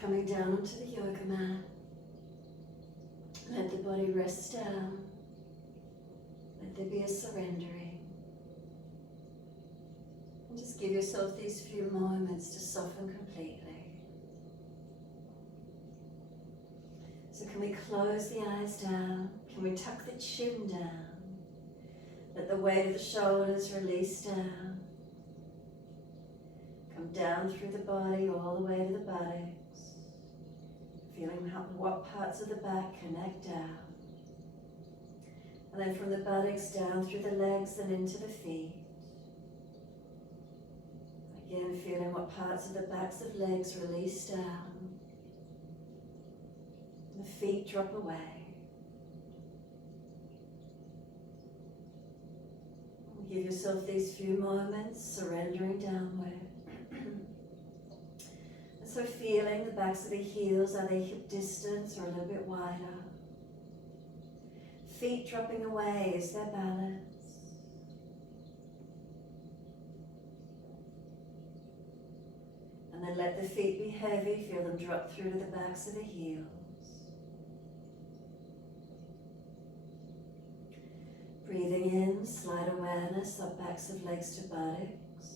Coming down onto the yoga mat. Let the body rest down. Let there be a surrendering. And just give yourself these few moments to soften completely. So can we close the eyes down? Can we tuck the chin down? Let the weight of the shoulders release down. Come down through the body all the way to the buttocks. Feeling what parts of the back connect down. And then from the buttocks down through the legs and into the feet. Again, feeling what parts of the backs of legs release down. And the feet drop away. And give yourself these few moments surrendering downward. So feeling the backs of the heels, are they hip distance or a little bit wider? Feet dropping away, is there balance? And then let the feet be heavy, feel them drop through to the backs of the heels. Breathing in, slight awareness up backs of legs to buttocks.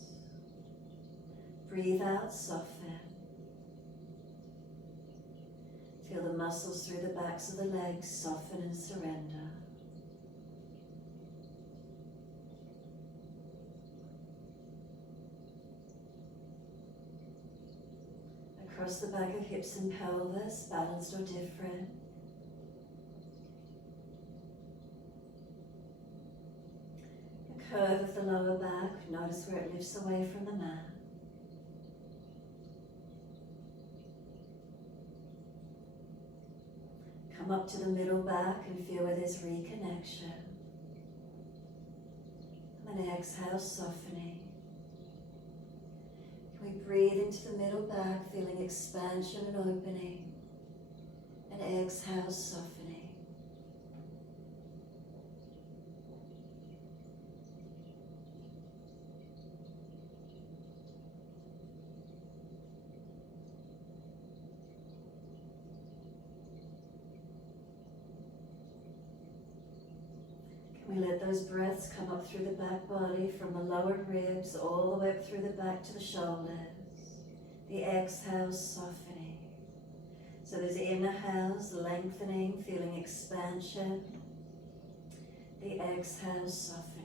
Breathe out, soften. Feel the muscles through the backs of the legs soften and surrender. Across the back of hips and pelvis, balanced or different. The curve of the lower back, notice where it lifts away from the mat. Come up to the middle back and feel where there's reconnection. And then exhale, softening. Can we breathe into the middle back, feeling expansion and opening. And exhale, softening. We let those breaths come up through the back body from the lower ribs all the way up through the back to the shoulders. The exhales softening. So those inhales lengthening, feeling expansion. The exhales softening.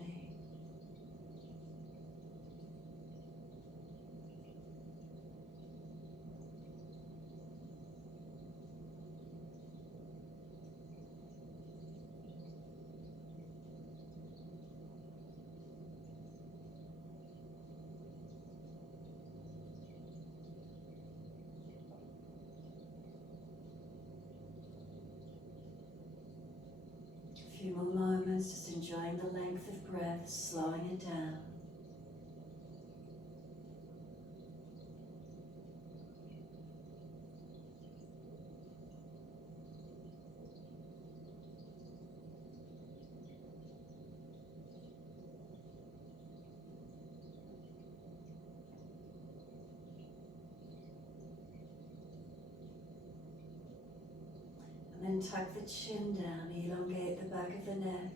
A few more moments, just enjoying the length of breath, slowing it down. And then tuck the chin down, elongate the back of the neck.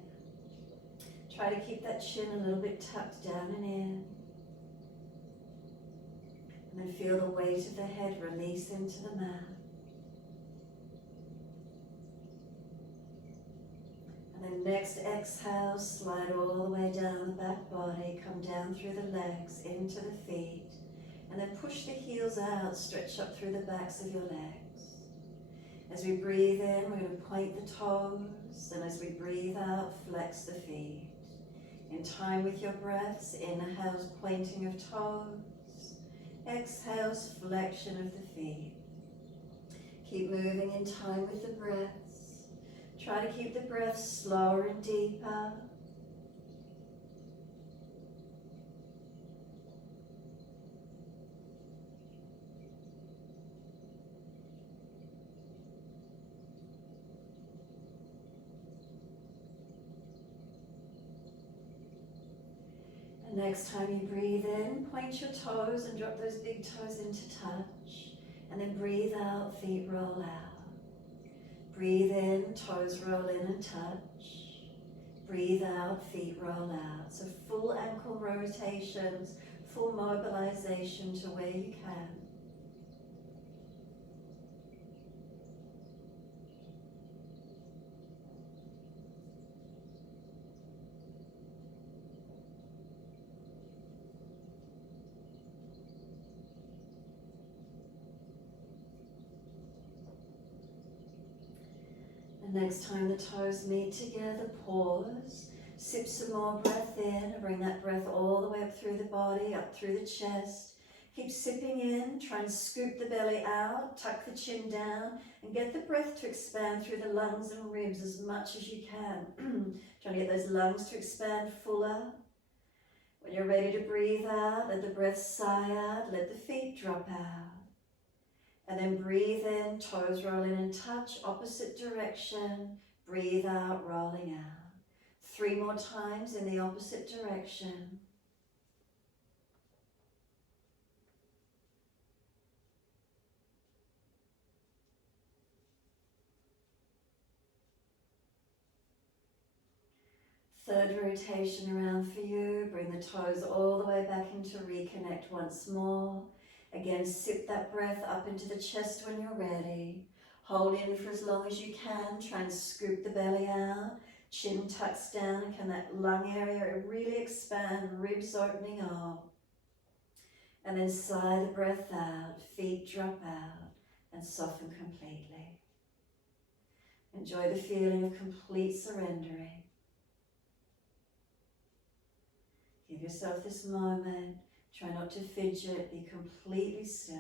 Try to keep that chin a little bit tucked down and in. And then feel the weight of the head release into the mat. And then next exhale, slide all the way down the back body, come down through the legs, into the feet. And then push the heels out, stretch up through the backs of your legs. As we breathe in, we're going to point the toes, and as we breathe out, flex the feet. In time with your breaths, inhales, pointing of toes, exhales, flexion of the feet. Keep moving in time with the breaths. Try to keep the breath slower and deeper. Next time you breathe in, point your toes and drop those big toes into touch. And then breathe out, feet roll out. Breathe in, toes roll in and touch. Breathe out, feet roll out. So full ankle rotations, full mobilization to where you can. And next time the toes meet together, pause. Sip some more breath in, bring that breath all the way up through the body, up through the chest. Keep sipping in, try and scoop the belly out, tuck the chin down, and get the breath to expand through the lungs and ribs as much as you can. Trying to get those lungs to expand fuller. When you're ready to breathe out, let the breath sigh out, let the feet drop out. And then breathe in, toes roll in and touch, opposite direction. Breathe out, rolling out. 3 more times in the opposite direction. Third rotation around for you. Bring the toes all the way back into reconnect once more. Again, sip that breath up into the chest when you're ready. Hold in for as long as you can. Try and scoop the belly out. Chin tucks down. Can that lung area really expand? Ribs opening up. And then sigh the breath out. Feet drop out and soften completely. Enjoy the feeling of complete surrendering. Give yourself this moment. Try not to fidget. Be completely still.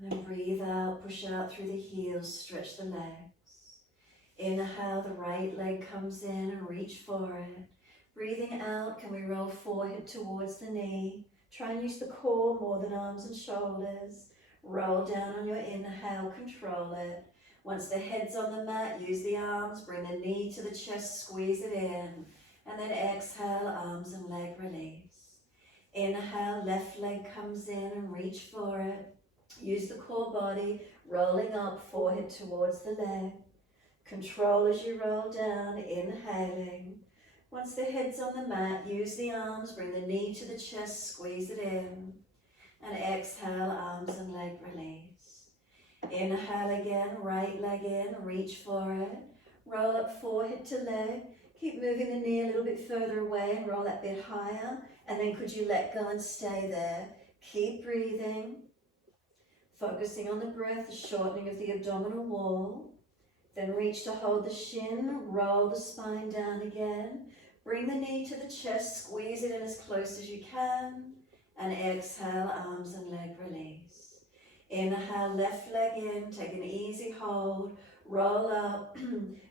And then breathe out, push out through the heels, stretch the legs. Inhale, the right leg comes in and reach for it. Breathing out, can we roll forehead towards the knee? Try and use the core more than arms and shoulders. Roll down on your inhale, control it. Once the head's on the mat, use the arms, bring the knee to the chest, squeeze it in. And then exhale, arms and leg release. Inhale, left leg comes in and reach for it. Use the core body, rolling up, forehead towards the leg. Control as you roll down, inhaling. Once the head's on the mat, use the arms, bring the knee to the chest, squeeze it in. And exhale, arms and leg release. Inhale again, right leg in, reach for it. Roll up forehead to leg. Keep moving the knee a little bit further away and roll that bit higher. And then could you let go and stay there? Keep breathing. Focusing on the breath, the shortening of the abdominal wall. Then reach to hold the shin, roll the spine down again. Bring the knee to the chest, squeeze it in as close as you can. And exhale, arms and leg release. Inhale, left leg in, take an easy hold, roll up,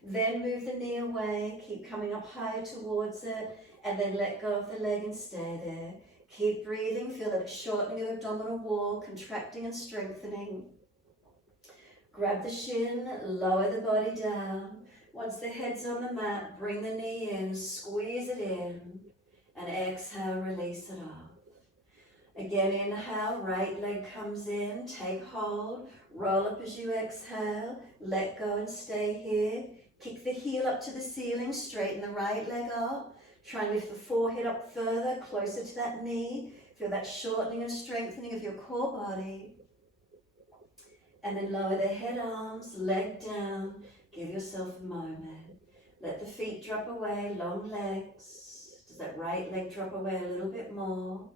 then move the knee away, keep coming up higher towards it, and then let go of the leg and stay there. Keep breathing, feel that shortening of the abdominal wall, contracting and strengthening. Grab the shin, lower the body down. Once the head's on the mat, bring the knee in, squeeze it in, and exhale, release it off. Again, inhale, right leg comes in, take hold, roll up as you exhale, let go and stay here. Kick the heel up to the ceiling, straighten the right leg up. Try and lift the forehead up further, closer to that knee. Feel that shortening and strengthening of your core body. And then lower the head, arms, leg down. Give yourself a moment. Let the feet drop away, long legs. Does that right leg drop away a little bit more?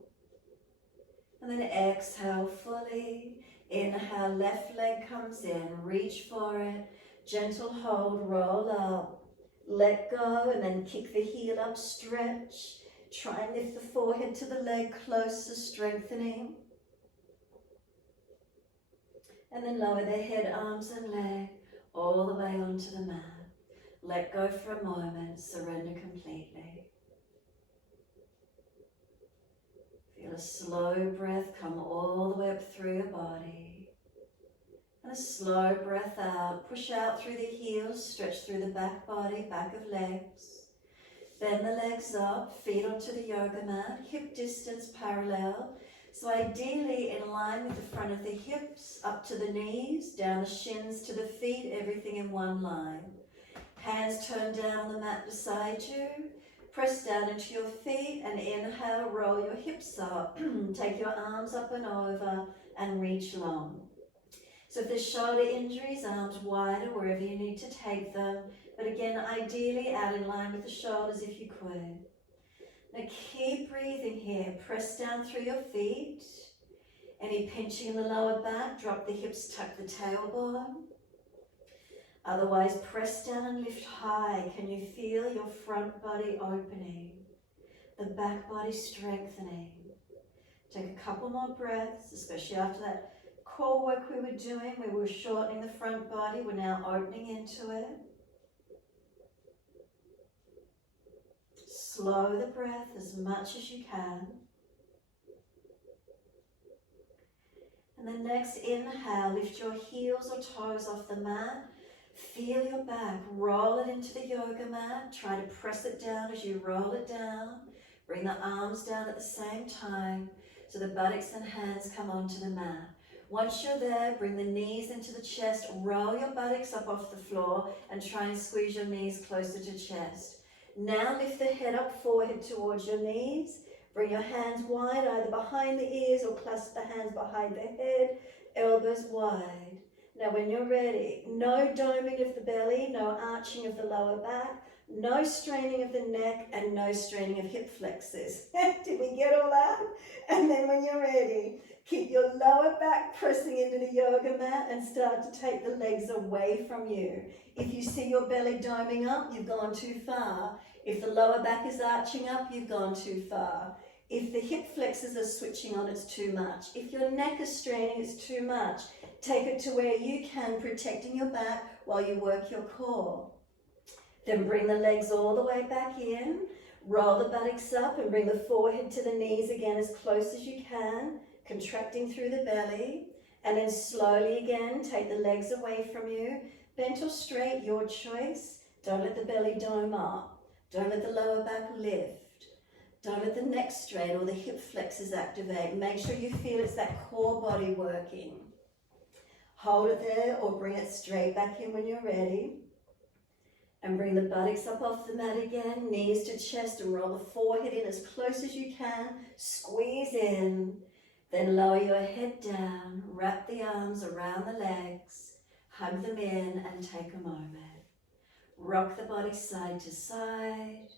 And then exhale fully. Inhale, left leg comes in, reach for it. Gentle hold, roll up. Let go and then kick the heel up, stretch. Try and lift the forehead to the leg closer, strengthening. And then lower the head, arms and leg all the way onto the mat. Let go for a moment, surrender completely. Feel a slow breath come all the way up through your body. And a slow breath out. Push out through the heels, stretch through the back body, back of legs. Bend the legs up, feet onto the yoga mat, hip distance parallel. So ideally in line with the front of the hips, up to the knees, down the shins to the feet, everything in one line. Hands turned down on the mat beside you. Press down into your feet and inhale, roll your hips up. Take your arms up and over and reach long. So if there's shoulder injuries, arms wider wherever you need to take them. But again, ideally out in line with the shoulders if you could. Now keep breathing here. Press down through your feet. Any pinching in the lower back, drop the hips, tuck the tailbone. Otherwise, press down and lift high. Can you feel your front body opening? The back body strengthening. Take a couple more breaths, especially after that core work we were doing. We were shortening the front body. We're now opening into it. Slow the breath as much as you can. And then next, inhale, lift your heels or toes off the mat. Feel your back, roll it into the yoga mat. Try to press it down as you roll it down. Bring the arms down at the same time so the buttocks and hands come onto the mat. Once you're there, bring the knees into the chest, roll your buttocks up off the floor and try and squeeze your knees closer to chest. Now lift the head up, forehead towards your knees. Bring your hands wide, either behind the ears or clasp the hands behind the head, elbows wide. Now when you're ready, no doming of the belly, no arching of the lower back, no straining of the neck, and no straining of hip flexors. Did we get all that? And then when you're ready, keep your lower back pressing into the yoga mat and start to take the legs away from you. If you see your belly doming up, you've gone too far. If the lower back is arching up, you've gone too far. If the hip flexors are switching on, it's too much. If your neck is straining, it's too much. Take it to where you can, protecting your back while you work your core. Then bring the legs all the way back in. Roll the buttocks up and bring the forehead to the knees again as close as you can, contracting through the belly. And then slowly again, take the legs away from you. Bent or straight, your choice. Don't let the belly dome up. Don't let the lower back lift. Don't let the neck strain or the hip flexors activate. Make sure you feel it's that core body working. Hold it there or bring it straight back in when you're ready. And bring the buttocks up off the mat again, knees to chest, and roll the forehead in as close as you can. Squeeze in. Then lower your head down, wrap the arms around the legs, hug them in and take a moment. Rock the body side to side.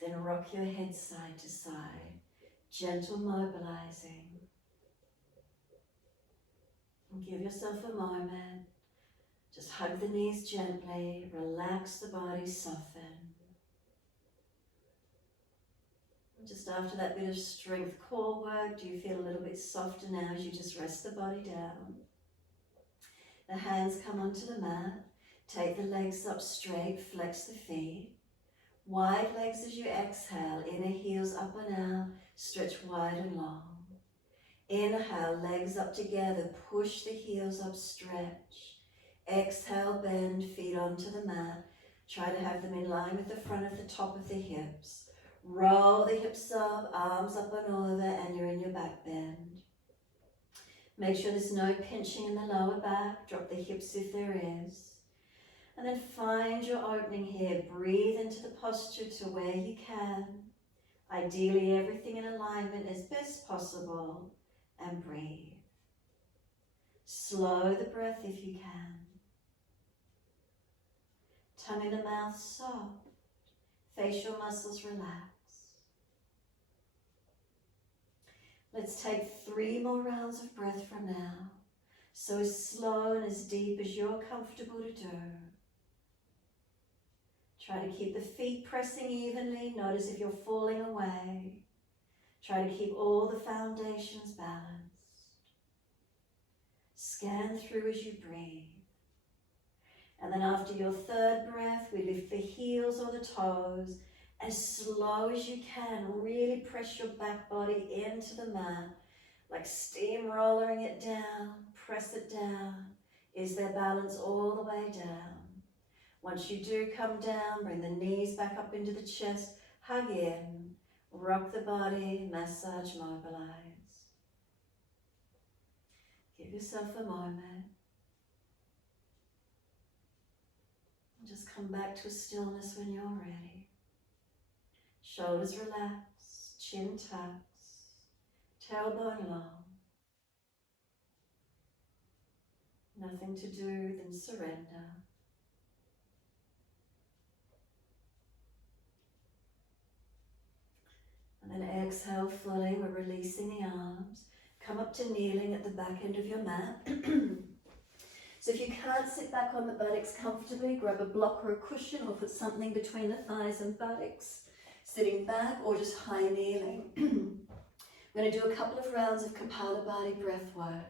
Then rock your head side to side, gentle mobilizing. And give yourself a moment. Just hug the knees gently, relax the body, soften. And just after that bit of strength core work, do you feel a little bit softer now as you just rest the body down? The hands come onto the mat. Take the legs up straight, flex the feet. Wide legs as you exhale, inner heels up and out, stretch wide and long. Inhale, legs up together, push the heels up, stretch. Exhale, bend, feet onto the mat. Try to have them in line with the front of the top of the hips. Roll the hips up, arms up and over, and you're in your back bend. Make sure there's no pinching in the lower back. Drop the hips if there is. And then find your opening here. Breathe into the posture to where you can. Ideally, everything in alignment as best possible. And breathe. Slow the breath if you can. Tongue in the mouth soft. Facial muscles relax. Let's take 3 more rounds of breath from now. So as slow and as deep as you're comfortable to do. Try to keep the feet pressing evenly. Notice if you're falling away. Try to keep all the foundations balanced. Scan through as you breathe. And then after your 3rd breath, we lift the heels or the toes as slow as you can. Really press your back body into the mat, like steamrollering it down. Press it down. Is there balance all the way down? Once you do come down, bring the knees back up into the chest, Hug in, rock the body, massage, mobilize. Give yourself a moment. Just come back to a stillness when you're ready. Shoulders relax, chin tucks, tailbone long. Nothing to do than surrender. And then exhale fully, we're releasing the arms. Come up to kneeling at the back end of your mat. So if you can't sit back on the buttocks comfortably, grab a block or a cushion or put something between the thighs and buttocks. Sitting back or just high kneeling. We're going to do a couple of rounds of Kapalabhati Breath work.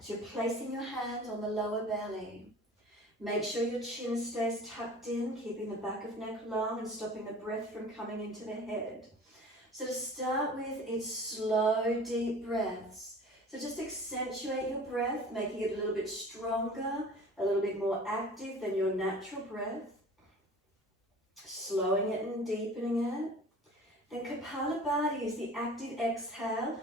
So you're placing your hand on the lower belly. Make sure your chin stays tucked in, keeping the back of neck long and stopping the breath from coming into the head. So to start with, it's slow, deep breaths. So just accentuate your breath, making it a little bit stronger, a little bit more active than your natural breath. Slowing it and deepening it. Then Kapalabhati is the active exhale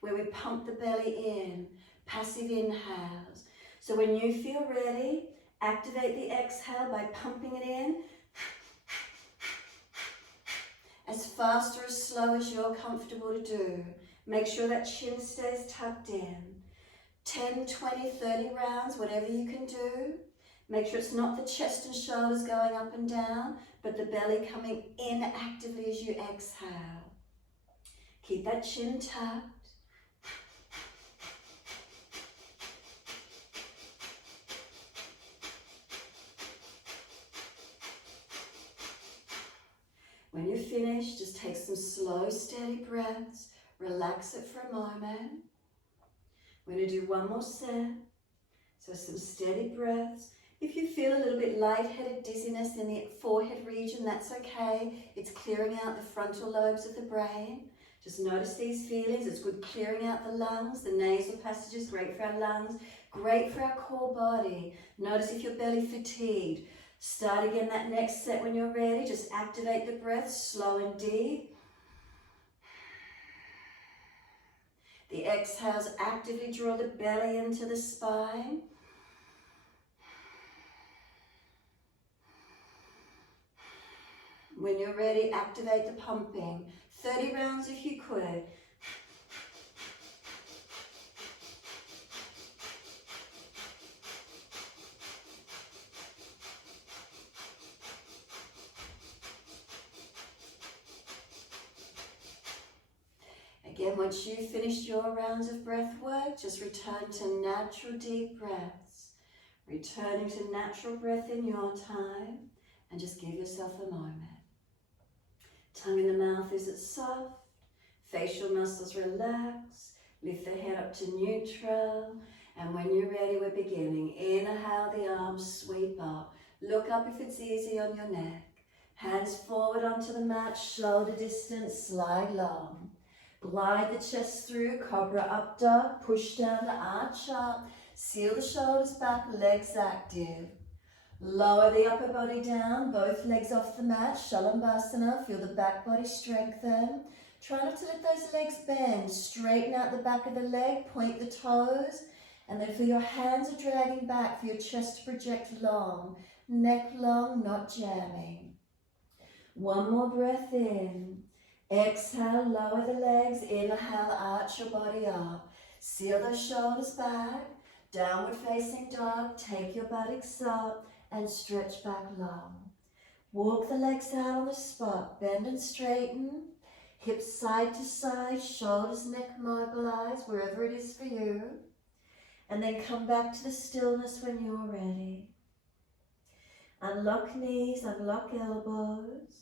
where we pump the belly in, passive inhales. So when you feel ready, activate the exhale by pumping it in as fast or as slow as you're comfortable to do. Make sure that chin stays tucked in. 10, 20, 30 rounds, whatever you can do. Make sure it's not the chest and shoulders going up and down, but the belly coming in actively as you exhale. Keep that chin tucked. When you're finished, just take some slow, steady breaths. Relax it for a moment. We're going to do one more set. So some steady breaths. If you feel a little bit lightheaded, dizziness in the forehead region, that's okay. It's clearing out the frontal lobes of the brain. Just notice these feelings. It's good clearing out the lungs. The nasal passage is great for our lungs, great for our core body. Notice if your belly fatigued. Start again that next set when you're ready. Just activate the breath, slow and deep. The exhales actively draw the belly into the spine. When you're ready, activate the pumping. 30 rounds if you could. Again, once you've finished your rounds of breath work, just return to natural deep breaths. Returning to natural breath in your time, and just give yourself a moment. Tongue in the mouth, is it soft? Facial muscles relax. Lift the head up to neutral. And when you're ready, we're beginning. Inhale, the arms sweep up. Look up if it's easy on your neck. Hands forward onto the mat, shoulder distance, slide long. Glide the chest through, cobra up dog, push down to arch up, seal the shoulders back, legs active. Lower the upper body down, both legs off the mat, Shalambhasana, feel the back body strengthen. Try not to let those legs bend, straighten out the back of the leg, point the toes, and then feel your hands are dragging back for your chest to project long, neck long, not jamming. One more breath in. Exhale, lower the legs. Inhale, arch your body up. Seal those shoulders back. Downward facing dog. Take your buttocks up and stretch back long. Walk the legs out on the spot. Bend and straighten. Hips side to side. Shoulders, neck mobilize, wherever it is for you. And then come back to the stillness when you're ready. Unlock knees, unlock elbows.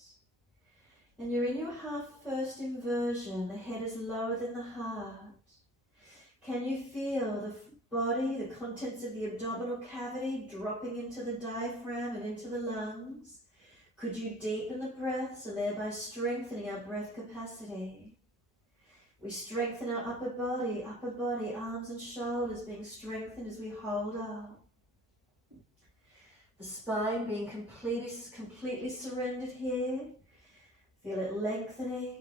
And you're in your half first inversion. The head is lower than the heart. Can you feel the body, the contents of the abdominal cavity dropping into the diaphragm and into the lungs? Could you deepen the breaths and thereby strengthening our breath capacity? We strengthen our upper body, arms and shoulders being strengthened as we hold up. The spine being completely surrendered here. Feel it lengthening.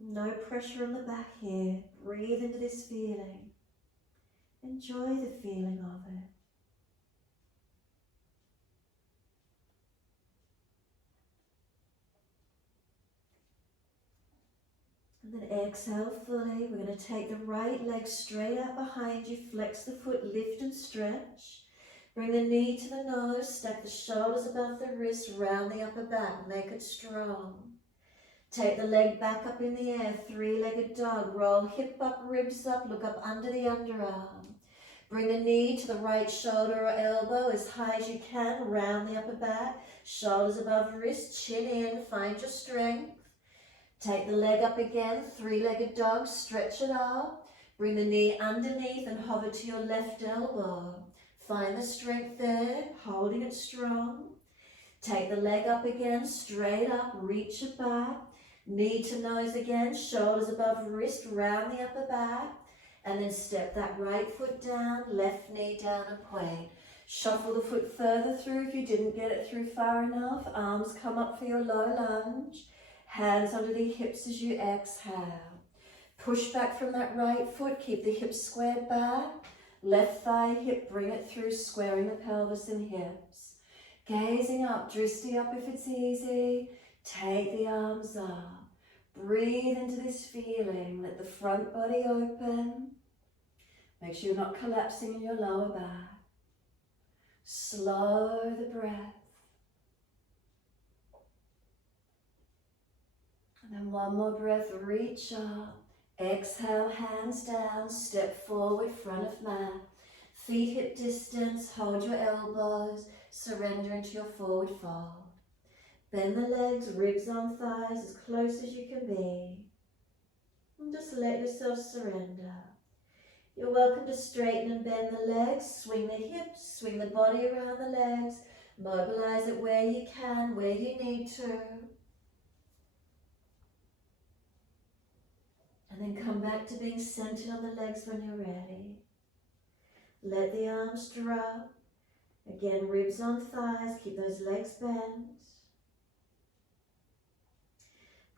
No pressure on the back here. Breathe into this feeling. Enjoy the feeling of it. And then exhale fully. We're going to take the right leg straight out behind you. Flex the foot, lift and stretch. Bring the knee to the nose. Stack the shoulders above the wrist. Round the upper back. Make it strong. Take the leg back up in the air. Three-legged dog. Roll hip up, ribs up. Look up under the underarm. Bring the knee to the right shoulder or elbow as high as you can. Round the upper back. Shoulders above wrist. Chin in. Find your strength. Take the leg up again, three-legged dog, stretch it up. Bring the knee underneath and hover to your left elbow. Find the strength there, holding it strong. Take the leg up again, straight up, reach it back. Knee to nose again, shoulders above wrist, round the upper back. And then step that right foot down, left knee down and point. Shuffle the foot further through if you didn't get it through far enough. Arms come up for your low lunge. Hands under the hips as you exhale. Push back from that right foot. Keep the hips squared back. Left thigh, hip, bring it through, squaring the pelvis and hips. Gazing up, drifting up if it's easy. Take the arms up. Breathe into this feeling. Let the front body open. Make sure you're not collapsing in your lower back. Slow the breath. And then one more breath, reach up. Exhale, hands down, step forward, front of mat. Feet hip distance, hold your elbows, surrender into your forward fold. Bend the legs, ribs on thighs, as close as you can be. And just let yourself surrender. You're welcome to straighten and bend the legs, swing the hips, swing the body around the legs, mobilize it where you can, where you need to. And then come back to being centered on the legs when you're ready. Let the arms drop. Again, ribs on thighs, keep those legs bent.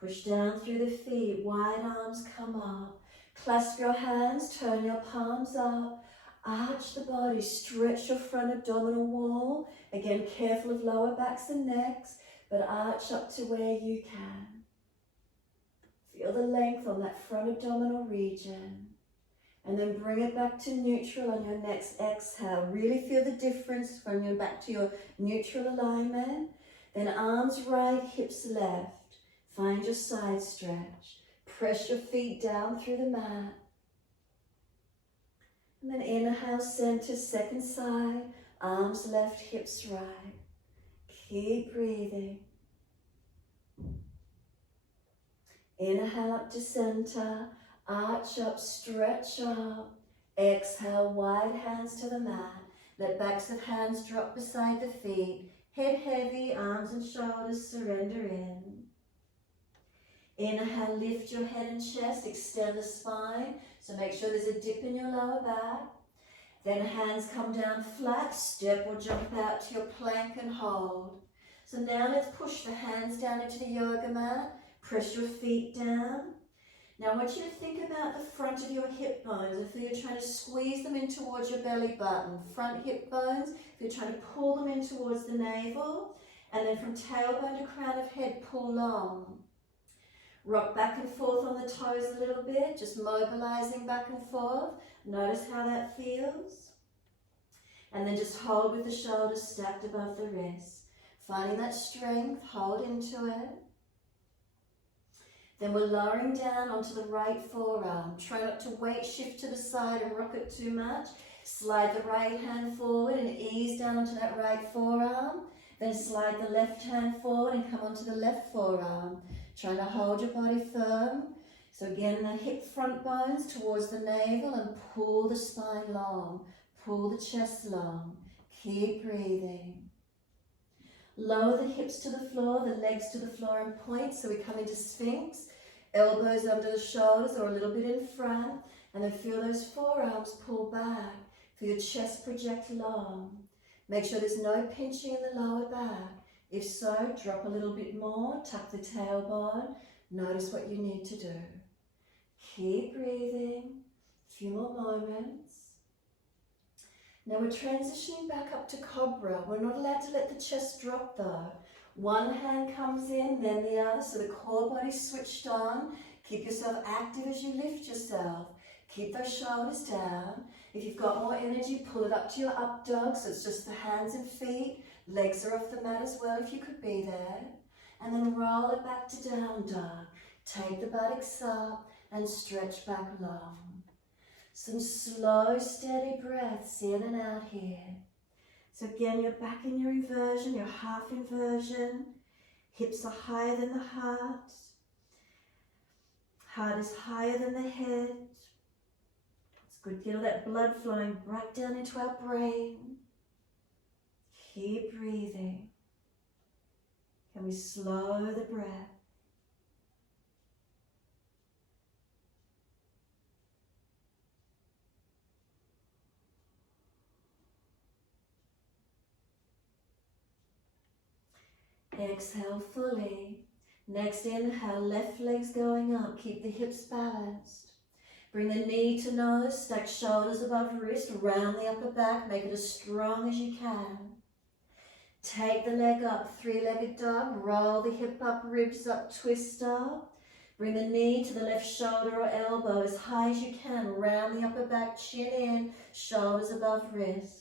Push down through the feet, wide arms come up. Clasp your hands, turn your palms up. Arch the body, stretch your front abdominal wall. Again, careful of lower backs and necks, but arch up to where you can. Feel the length on that front abdominal region. And then bring it back to neutral on your next exhale. Really feel the difference when you're back to your neutral alignment. Then arms right, hips left. Find your side stretch. Press your feet down through the mat. And then inhale, center, second side. Arms left, hips right. Keep breathing. Inhale up to center, arch up, stretch up. Exhale, wide hands to the mat. Let backs of hands drop beside the feet. Head heavy, arms and shoulders surrender in. Inhale, lift your head and chest, extend the spine. So make sure there's a dip in your lower back. Then hands come down flat, step or jump out to your plank and hold. So now let's push the hands down into the yoga mat. Press your feet down. Now I want you to think about the front of your hip bones. If you're trying to squeeze them in towards your belly button. Front hip bones, if you're trying to pull them in towards the navel. And then from tailbone to crown of head, pull long. Rock back and forth on the toes a little bit, just mobilizing back and forth. Notice how that feels. And then just hold with the shoulders stacked above the wrists. Finding that strength, hold into it. Then we're lowering down onto the right forearm. Try not to weight shift to the side and rock it too much. Slide the right hand forward and ease down onto that right forearm. Then slide the left hand forward and come onto the left forearm. Trying to hold your body firm. So again, the hip front bones towards the navel and pull the spine long. Pull the chest long. Keep breathing. Lower the hips to the floor, the legs to the floor and point. So we come into Sphinx. Elbows under the shoulders or a little bit in front. And then feel those forearms pull back. Feel your chest project long. Make sure there's no pinching in the lower back. If so, drop a little bit more, tuck the tailbone, notice what you need to do. Keep breathing, a few more moments. Now we're transitioning back up to Cobra. We're not allowed to let the chest drop though. One hand comes in, then the other, so the core body's switched on. Keep yourself active as you lift yourself. Keep those shoulders down. If you've got more energy, pull it up to your up dog, so it's just the hands and feet. Legs are off the mat as well if you could be there. And then roll it back to down dog. Take the buttocks up and stretch back long. Some slow, steady breaths in and out here. So again, you're back in your inversion, your half inversion. Hips are higher than the heart. Heart is higher than the head. It's good to get all that blood flowing right down into our brain. Keep breathing. Can we slow the breath? Exhale fully. Next inhale, left leg's going up. Keep the hips balanced. Bring the knee to nose, stack shoulders above wrist, round the upper back, make it as strong as you can. Take the leg up, three-legged dog, roll the hip up, ribs up, twist up. Bring the knee to the left shoulder or elbow as high as you can, round the upper back, chin in, shoulders above wrist.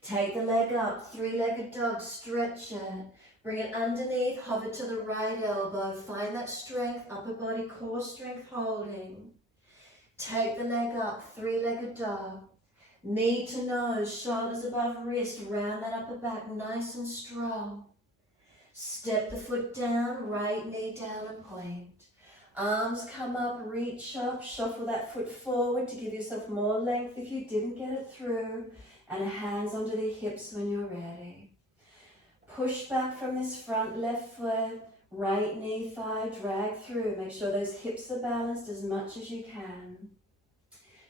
Take the leg up, three-legged dog, stretch it. Bring it underneath, hover to the right elbow. Find that strength, upper body, core strength holding. Take the leg up, three-legged dog. Knee to nose, shoulders above wrist, round that upper back, nice and strong. Step the foot down, right knee down and point. Arms come up, reach up, shuffle that foot forward to give yourself more length if you didn't get it through. And hands onto the hips when you're ready. Push back from this front left foot, right knee, thigh, drag through. Make sure those hips are balanced as much as you can.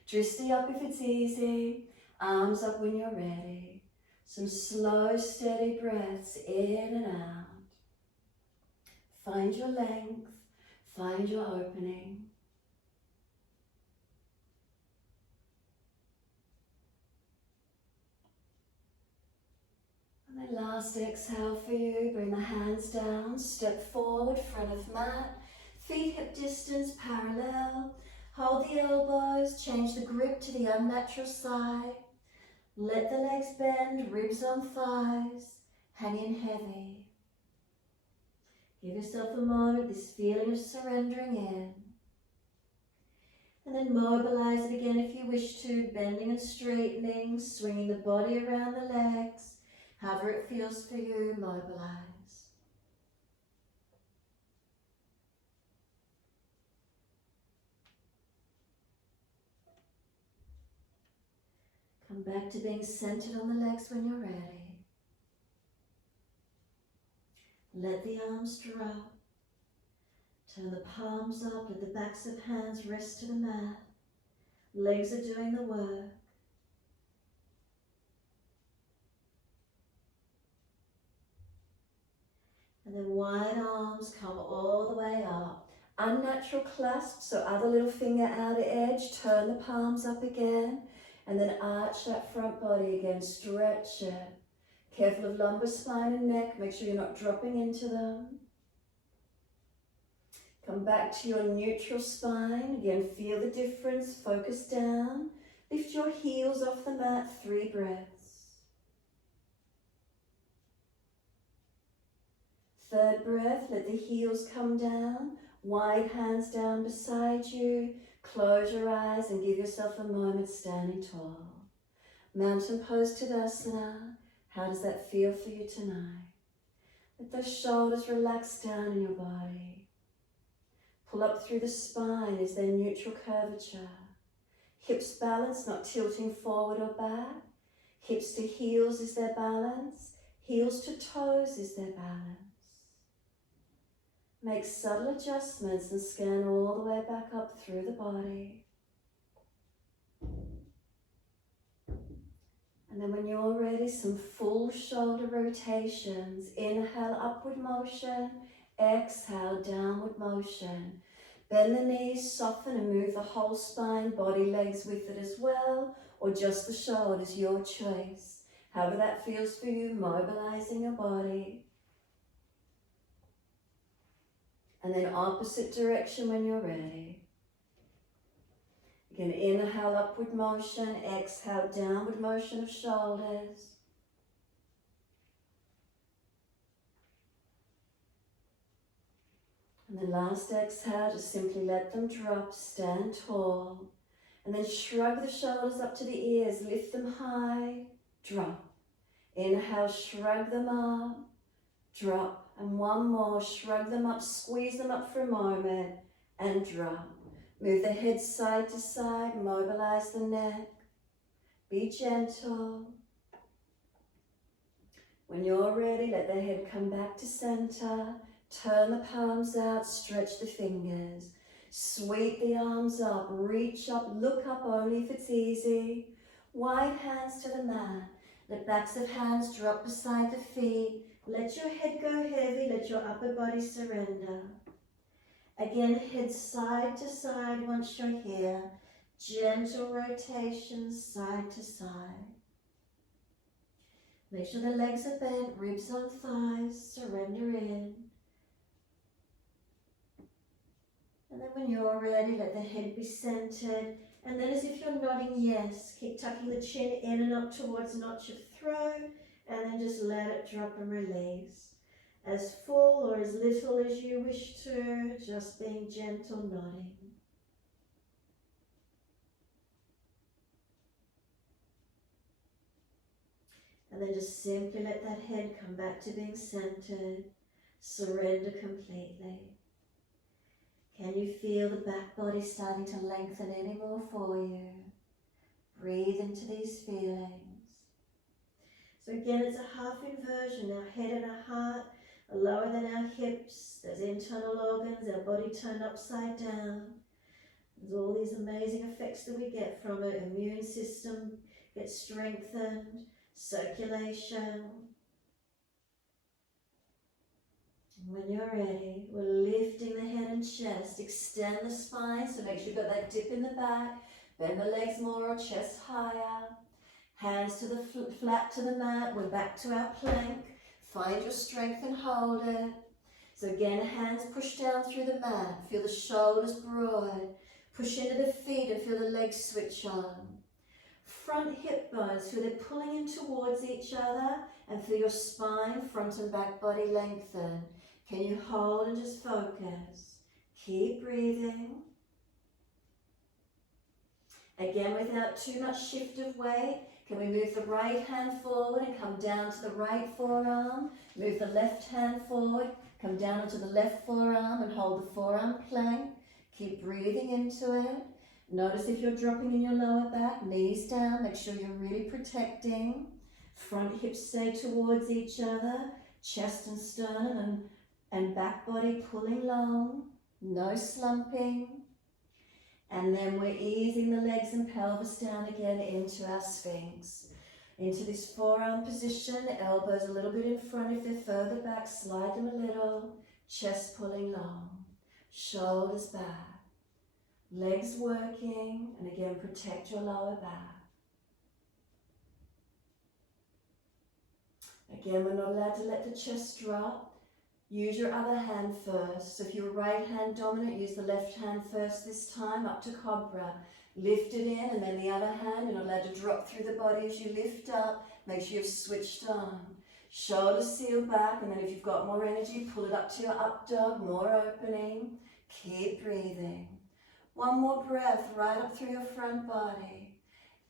Dristy up if it's easy, arms up when you're ready. Some slow, steady breaths in and out. Find your length, find your opening. And then last exhale for you, bring the hands down, step forward, front of mat, feet hip distance parallel, hold the elbows, change the grip to the unnatural side, let the legs bend, ribs on thighs, hang in heavy. Give yourself a moment, this feeling of surrendering in. And then mobilize it again if you wish to, bending and straightening, swinging the body around the legs. However it feels for you, mobilize. Come back to being centered on the legs when you're ready. Let the arms drop. Turn the palms up, let the backs of hands rest to the mat. Legs are doing the work. And then wide arms come all the way up. Unnatural clasp, so other little finger outer edge. Turn the palms up again. And then arch that front body again. Stretch it. Careful of lumbar spine and neck. Make sure you're not dropping into them. Come back to your neutral spine. Again, feel the difference. Focus down. Lift your heels off the mat. 3 breaths. Third breath, let the heels come down, wide hands down beside you, close your eyes and give yourself a moment standing tall. Mountain pose Tadasana, how does that feel for you tonight? Let those shoulders relax down in your body. Pull up through the spine, is there neutral curvature? Hips balanced, not tilting forward or back. Hips to heels, is there balance? Heels to toes, is there balance? Make subtle adjustments and scan all the way back up through the body. And then when you're ready, some full shoulder rotations. Inhale, upward motion. Exhale, downward motion. Bend the knees, soften and move the whole spine, body, legs with it as well, or just the shoulders, your choice. However that feels for you, mobilizing your body. And then opposite direction when you're ready. Again, inhale, upward motion. Exhale, downward motion of shoulders. And then last exhale, just simply let them drop, stand tall. And then shrug the shoulders up to the ears, lift them high, drop. Inhale, shrug them up, drop. And one more, shrug them up, squeeze them up for a moment, and drop. Move the head side to side, mobilize the neck. Be gentle. When you're ready, let the head come back to center. Turn the palms out, stretch the fingers. Sweep the arms up, reach up, look up only if it's easy. Wide hands to the mat. Let backs of hands drop beside the feet. Let your head go heavy, let your upper body surrender. Again, head side to side once you're here. Gentle rotations side to side. Make sure the legs are bent, ribs on thighs, surrender in. And then when you're ready, let the head be centered. And then as if you're nodding yes, keep tucking the chin in and up towards the notch of throat. And then just let it drop and release. As full or as little as you wish to, just being gentle nodding. And then just simply let that head come back to being centered. Surrender completely. Can you feel the back body starting to lengthen any more for you? Breathe into these feelings. So again, it's a half inversion. Our head and our heart are lower than our hips. There's internal organs, our body turned upside down. There's all these amazing effects that we get from it. Immune system gets strengthened, circulation. And when you're ready, we're lifting the head and chest. Extend the spine, so make sure you've got that dip in the back. Bend the legs more or chest higher. Hands to the flat to the mat. We're back to our plank. Find your strength and hold it. So again, hands push down through the mat. Feel the shoulders broad. Push into the feet and feel the legs switch on. Front hip bones, feel they're pulling in towards each other, and feel your spine, front and back body lengthen. Can you hold and just focus? Keep breathing. Again, without too much shift of weight, can we move the right hand forward and come down to the right forearm? Move the left hand forward, come down onto the left forearm and hold the forearm plank. Keep breathing into it. Notice if you're dropping in your lower back, knees down, make sure you're really protecting. Front hips stay towards each other, chest and sternum and back body pulling long, no slumping. And then we're easing the legs and pelvis down again into our Sphinx. Into this forearm position, elbows a little bit in front. If they're further back, slide them a little. Chest pulling long, shoulders back. Legs working, and again protect your lower back. Again, we're not allowed to let the chest drop. Use your other hand first. So if you're right hand dominant, use the left hand first this time, up to cobra. Lift it in, and then the other hand, you're not allowed to drop through the body as you lift up. Make sure you've switched on. Shoulders seal back, and then if you've got more energy, pull it up to your up dog, more opening. Keep breathing. One more breath right up through your front body.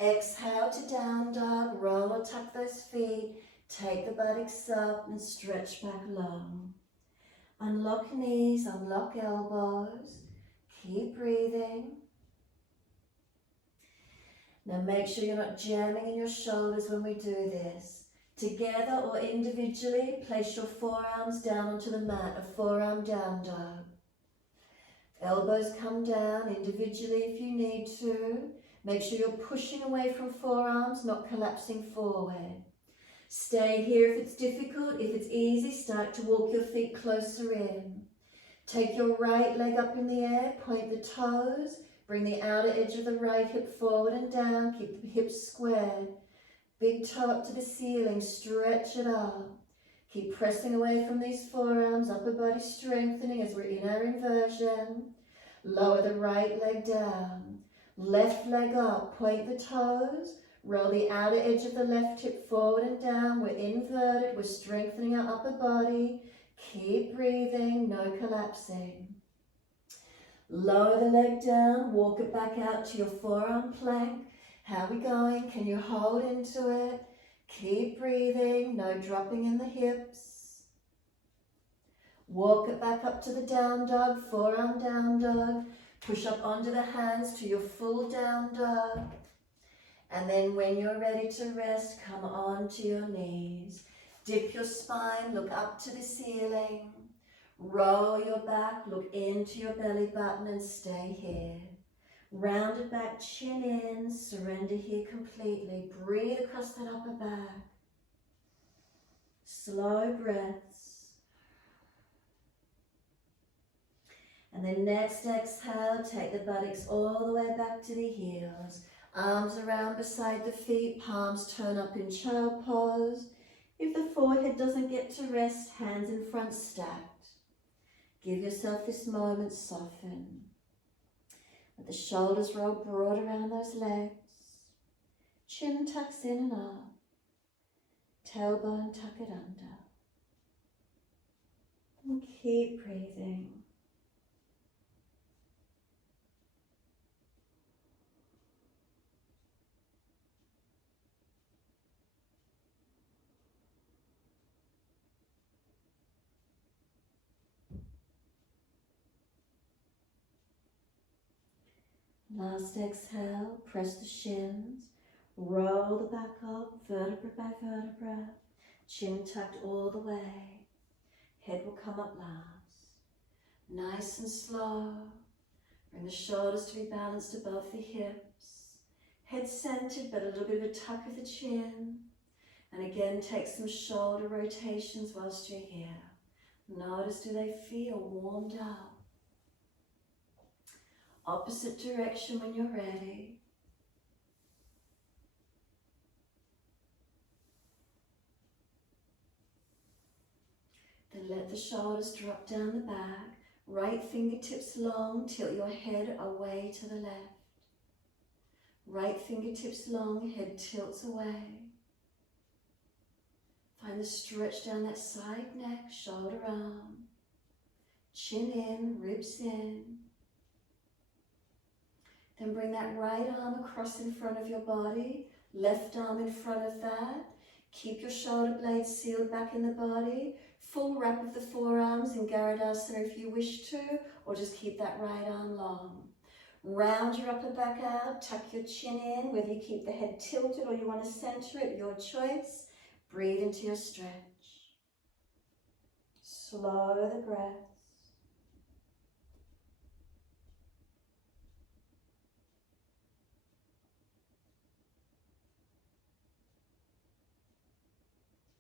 Exhale to down dog, roll or tuck those feet. Take the buttocks up and stretch back long. Unlock knees, unlock elbows. Keep breathing. Now make sure you're not jamming in your shoulders when we do this. Together or individually, place your forearms down onto the mat, a forearm down dog. Elbows come down individually if you need to. Make sure you're pushing away from forearms, not collapsing forward. Stay here if it's difficult. If it's easy, start to walk your feet closer in. Take your right leg up in the air, point the toes, bring the outer edge of the right hip forward and down, keep the hips squared. Big toe up to the ceiling, stretch it up. Keep pressing away from these forearms, upper body strengthening as we're in our inversion. Lower the right leg down. Left leg up, point the toes, roll the outer edge of the left hip forward and down. We're inverted, we're strengthening our upper body. Keep breathing, no collapsing. Lower the leg down, walk it back out to your forearm plank. How are we going? Can you hold into it? Keep breathing, no dropping in the hips. Walk it back up to the down dog, forearm down dog. Push up onto the hands to your full down dog. And then when you're ready to rest, come onto your knees. Dip your spine, look up to the ceiling. Roll your back, look into your belly button and stay here. Round it back, chin in, surrender here completely. Breathe across that upper back. Slow breaths. And then next exhale, take the buttocks all the way back to the heels. Arms around beside the feet, palms turn up in child pose. If the forehead doesn't get to rest, hands in front stacked. Give yourself this moment, soften. Let the shoulders roll broad around those legs. Chin tucks in and up. Tailbone tuck it under. And keep breathing. Last exhale, press the shins, roll the back up, vertebra by vertebra, chin tucked all the way, head will come up last. Nice and slow, bring the shoulders to be balanced above the hips, head centered but a little bit of a tuck of the chin, and again take some shoulder rotations whilst you're here. Notice, do they feel warmed up? Opposite direction when you're ready. Then let the shoulders drop down the back. Right fingertips long, tilt your head away to the left. Right fingertips long, head tilts away. Find the stretch down that side neck, shoulder arm. Chin in, ribs in. Then bring that right arm across in front of your body, left arm in front of that. Keep your shoulder blades sealed back in the body. Full wrap of the forearms in Garudasana if you wish to, or just keep that right arm long. Round your upper back out, tuck your chin in, whether you keep the head tilted or you want to center it, your choice. Breathe into your stretch. Slow the breath.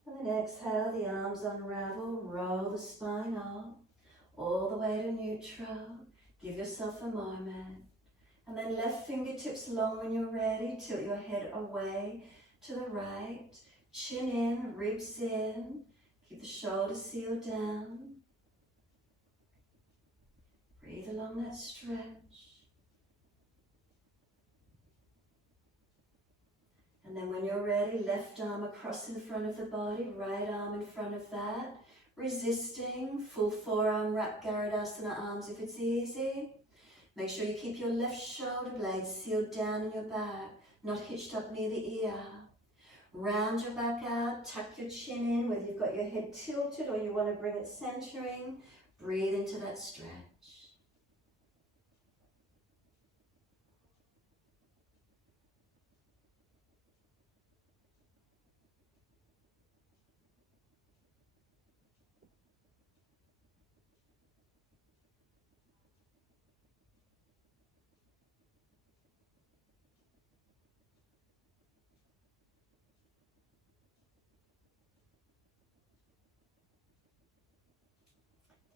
And then exhale, the arms unravel, roll the spine up, all the way to neutral. Give yourself a moment. And then left fingertips long when you're ready. Tilt your head away to the right. Chin in, ribs in. Keep the shoulders sealed down. Breathe along that stretch. And then when you're ready, left arm across in front of the body, right arm in front of that. Resisting, full forearm wrap Garudasana arms if it's easy. Make sure you keep your left shoulder blades sealed down in your back, not hitched up near the ear. Round your back out, tuck your chin in, whether you've got your head tilted or you want to bring it centering. Breathe into that stretch.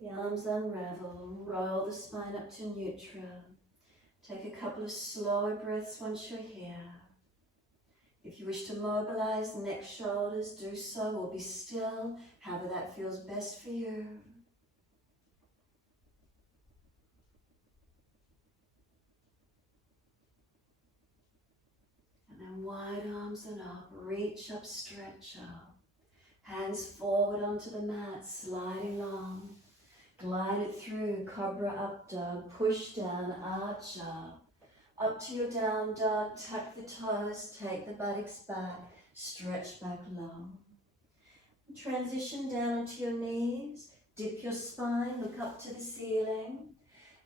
The arms unravel, roll the spine up to neutral. Take a couple of slower breaths once you're here. If you wish to mobilize neck, shoulders, do so, or be still, however that feels best for you. And then wide arms and up, reach up, stretch up. Hands forward onto the mat, sliding long. Glide it through, cobra up dog, push down, arch up. Up to your down dog, tuck the toes, take the buttocks back, stretch back long. Transition down onto your knees, dip your spine, look up to the ceiling.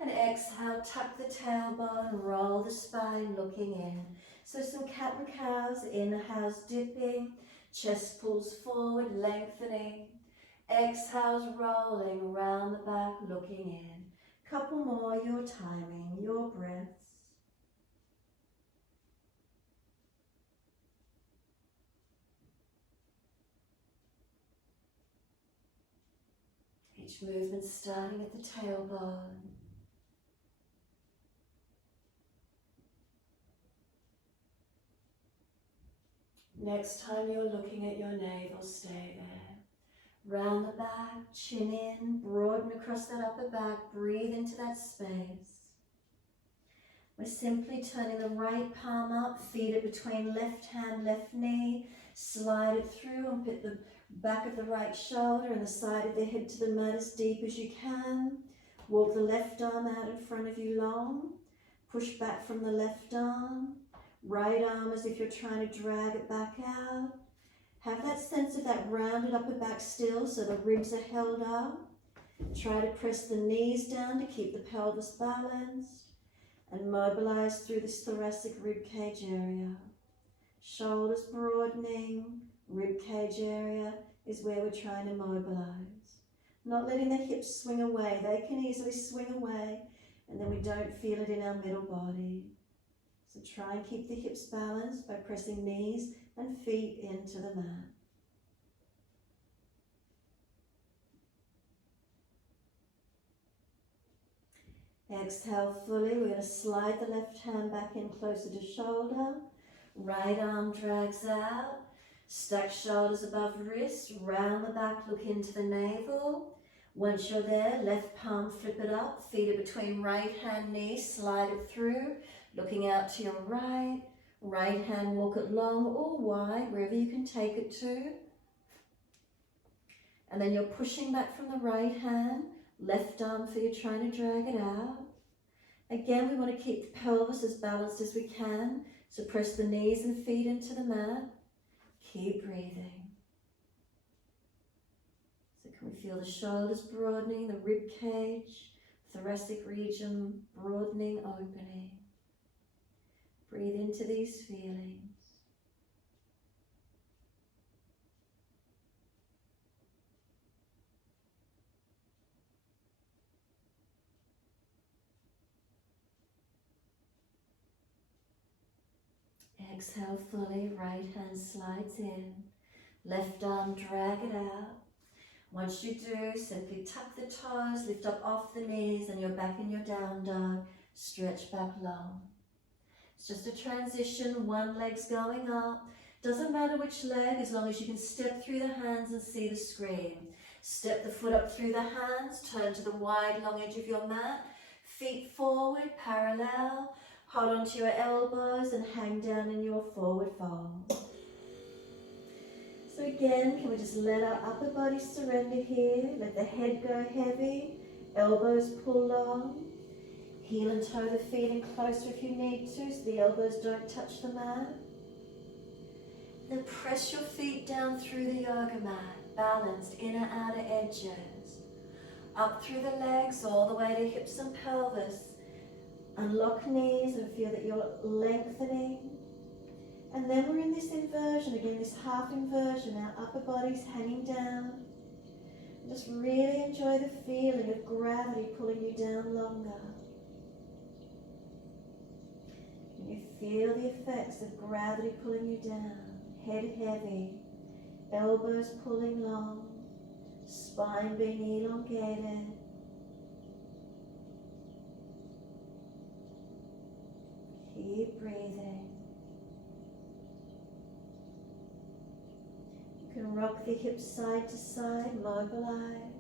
And exhale, tuck the tailbone, roll the spine, looking in. So some cat and cows, inhales dipping, chest pulls forward, lengthening. Exhales rolling around the back, looking in. Couple more, your timing, your breaths. Each movement starting at the tailbone. Next time you're looking at your navel, stay there. Round the back, chin in, broaden across that upper back, breathe into that space. We're simply turning the right palm up, feed it between left hand, left knee, slide it through and put the back of the right shoulder and the side of the head to the mat as deep as you can. Walk the left arm out in front of you long, push back from the left arm, right arm as if you're trying to drag it back out. Have that sense of that rounded upper back still so the ribs are held up. Try to press the knees down to keep the pelvis balanced and mobilize through this thoracic rib cage area. Shoulders broadening, rib cage area is where we're trying to mobilize. Not letting the hips swing away. They can easily swing away and then we don't feel it in our middle body. So try and keep the hips balanced by pressing knees and feet into the mat. Exhale fully. We're going to slide the left hand back in closer to shoulder. Right arm drags out. Stack shoulders above wrist. Round the back, look into the navel. Once you're there, left palm flip it up. Feet it between right hand, knee. Slide it through. Looking out to your right. Right hand, walk it long or wide, wherever you can take it to. And then you're pushing back from the right hand, left arm for you trying to drag it out. Again, we want to keep the pelvis as balanced as we can, so press the knees and feet into the mat. Keep breathing. So can we feel the shoulders broadening, the rib cage, thoracic region broadening, opening. Breathe into these feelings. Exhale fully, right hand slides in, left arm drag it out. Once you do, simply tuck the toes, lift up off the knees and you're back in your down dog, stretch back long. It's just a transition, one leg's going up. Doesn't matter which leg, as long as you can step through the hands and see the screen. Step the foot up through the hands, turn to the wide, long edge of your mat. Feet forward, parallel. Hold onto your elbows and hang down in your forward fold. So again, can we just let our upper body surrender here? Let the head go heavy, elbows pull long. Heel and toe the feet in closer if you need to, so the elbows don't touch the mat. Then press your feet down through the yoga mat, balanced inner outer edges. Up through the legs, all the way to hips and pelvis. Unlock knees and feel that you're lengthening. And then we're in this inversion, again this half inversion, our upper body's hanging down. And just really enjoy the feeling of gravity pulling you down longer. And you feel the effects of gravity pulling you down. Head heavy, elbows pulling long, spine being elongated, Keep breathing. You can rock the hips side to side, mobilize.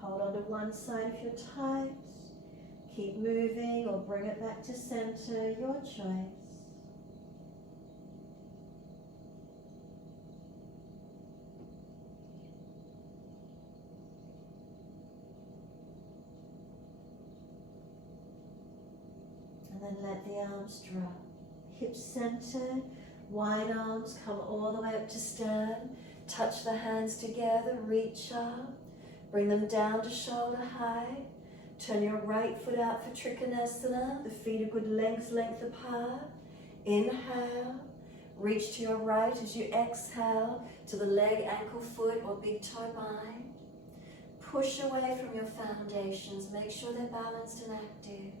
Hold on to one side if you're tight. Keep moving or bring it back to center, your choice. And then let the arms drop. Hips centered, wide arms come all the way up to stern. Touch the hands together, reach up. Bring them down to shoulder height. Turn your right foot out for Trikonasana. The feet are good length apart. Inhale. Reach to your right as you exhale to the leg, ankle, foot, or big toe bind. Push away from your foundations. Make sure they're balanced and active.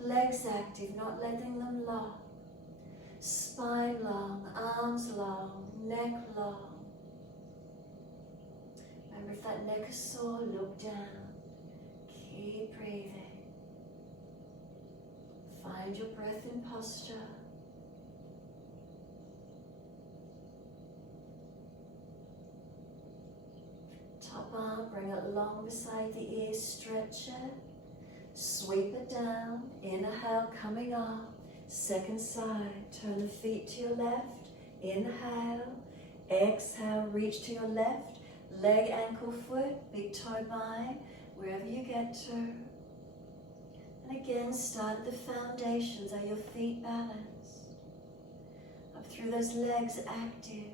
Legs active, not letting them lock. Spine long, arms long, neck long. Remember, if that neck is sore, look down. Keep breathing. Find your breath in posture. Top arm, bring it long beside the ears, stretch it. Sweep it down. Inhale, coming up. Second side, turn the feet to your left. Inhale. Exhale, reach to your left. Leg, ankle, foot, big toe bind, wherever you get to. And again, start at the foundations. Are your feet balanced? Up through those legs, active.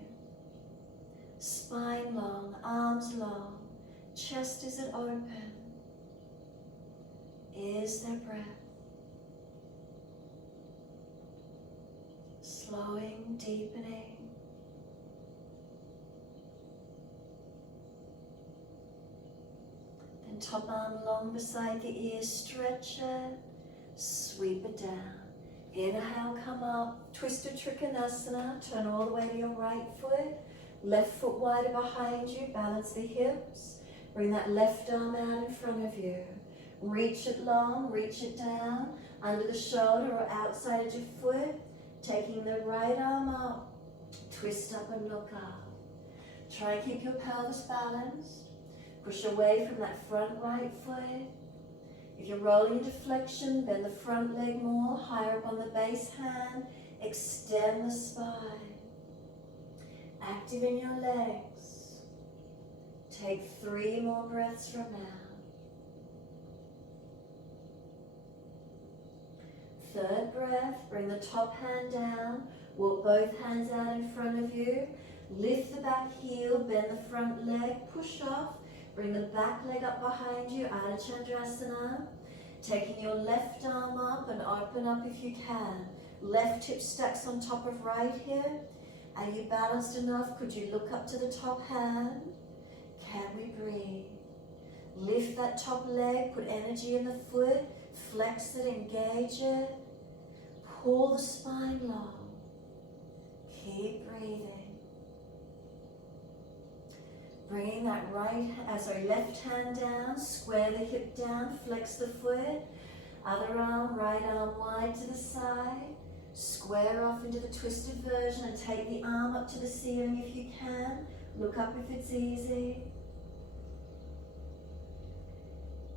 Spine long, arms long. Chest, is it open? Is there breath? Slowing, deepening. Then top arm long beside the ears, stretch it, sweep it down. Inhale, come up, twisted Trikonasana, turn all the way to your right foot, left foot wider behind you, balance the hips, bring that left arm out in front of you. Reach it long, reach it down, under the shoulder or outside of your foot, taking the right arm up, twist up and look up. Try and keep your pelvis balanced. Push away from that front right foot. If you're rolling into flexion, bend the front leg more, higher up on the base hand, extend the spine. Active in your legs. Take 3 more breaths from now. Third breath, bring the top hand down, walk both hands out in front of you, lift the back heel, bend the front leg, push off, bring the back leg up behind you, Ardha Chandrasana, taking your left arm up and open up if you can. Left hip stacks on top of right hip. Are you balanced enough? Could you look up to the top hand? Can we breathe? Lift that top leg, put energy in the foot, flex it, engage it. Pull the spine long. Keep breathing. Bringing that left hand down, square the hip down, flex the foot. Other arm, right arm wide to the side. Square off into the twisted version and take the arm up to the ceiling if you can. Look up if it's easy.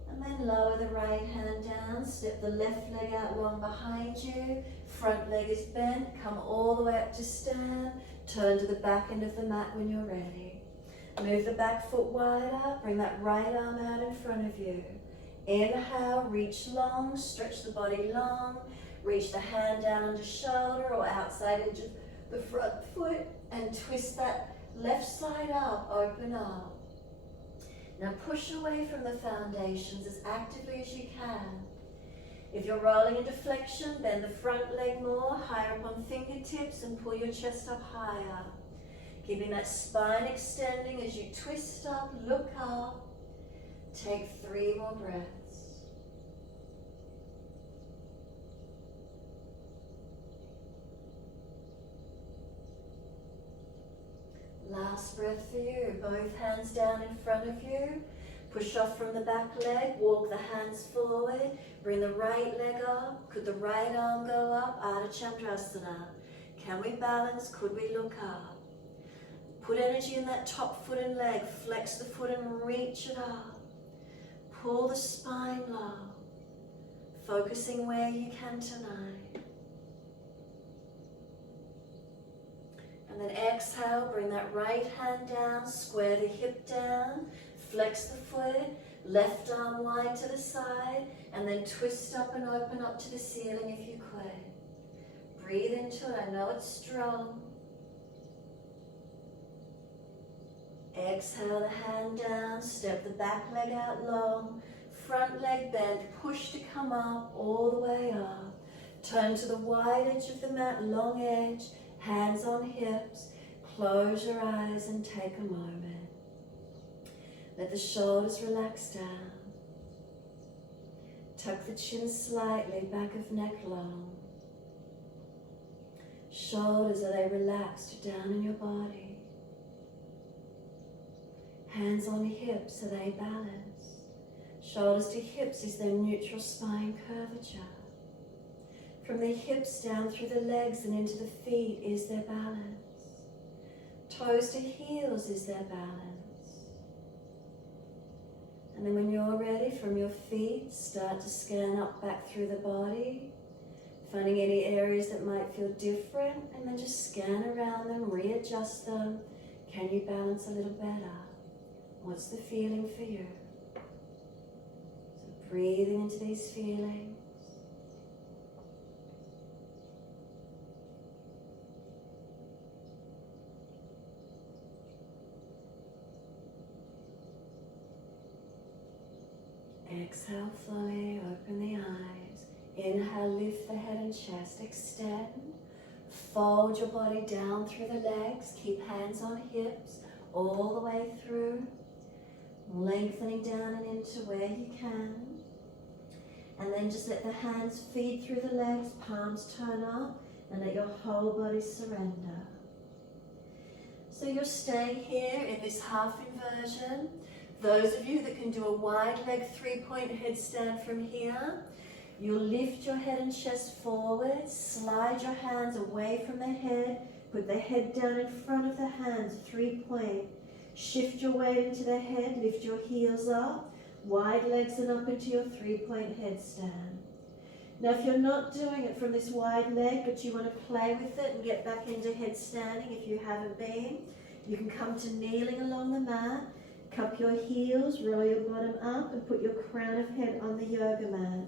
And then lower the right hand down, step the left leg out long behind you, front leg is bent, come all the way up to stand, turn to the back end of the mat when you're ready. Move the back foot wider, bring that right arm out in front of you. Inhale, reach long, stretch the body long, reach the hand down under shoulder or outside edge of the front foot and twist that left side up, open up. Now push away from the foundations as actively as you can. If you're rolling into flexion, bend the front leg more, higher up on fingertips and pull your chest up higher. Keeping that spine extending as you twist up, look up. Take 3 more breaths. Last breath for you. Both hands down in front of you. Push off from the back leg, walk the hands forward, bring the right leg up. Could the right arm go up? Ardha Chandrasana. Can we balance? Could we look up? Put energy in that top foot and leg. Flex the foot and reach it up. Pull the spine low. Focusing where you can tonight. And then exhale, bring that right hand down, square the hip down, flex the foot, left arm wide to the side, and then twist up and open up to the ceiling if you could. Breathe into it, I know it's strong. Exhale the hand down, step the back leg out long, front leg bent, push to come up, all the way up. Turn to the wide edge of the mat, long edge, hands on hips, close your eyes and take a moment. Let the shoulders relax down. Tuck the chin slightly, back of neck long. Shoulders, are they relaxed down in your body? Hands on hips, are they balanced? Shoulders to hips, is there neutral spine curvature? From the hips down through the legs and into the feet, is there balance? Toes to heels, is there balance? And then when you're ready, from your feet, start to scan up back through the body, finding any areas that might feel different, and then just scan around them, readjust them. Can you balance a little better? What's the feeling for you? So breathing into these feelings. Exhale fully, open the eyes. Inhale, lift the head and chest, extend. Fold your body down through the legs. Keep hands on hips all the way through. Lengthening down and into where you can. And then just let the hands feed through the legs, palms turn up, and let your whole body surrender. So you're staying here in this half inversion. Those of you that can do a wide leg 3-point headstand from here, you'll lift your head and chest forward, slide your hands away from the head, put the head down in front of the hands, 3-point. Shift your weight into the head, lift your heels up, wide legs and up into your 3-point headstand. Now if you're not doing it from this wide leg, but you want to play with it and get back into headstanding if you haven't been, you can come to kneeling along the mat, cup your heels, roll your bottom up and put your crown of head on the yoga mat.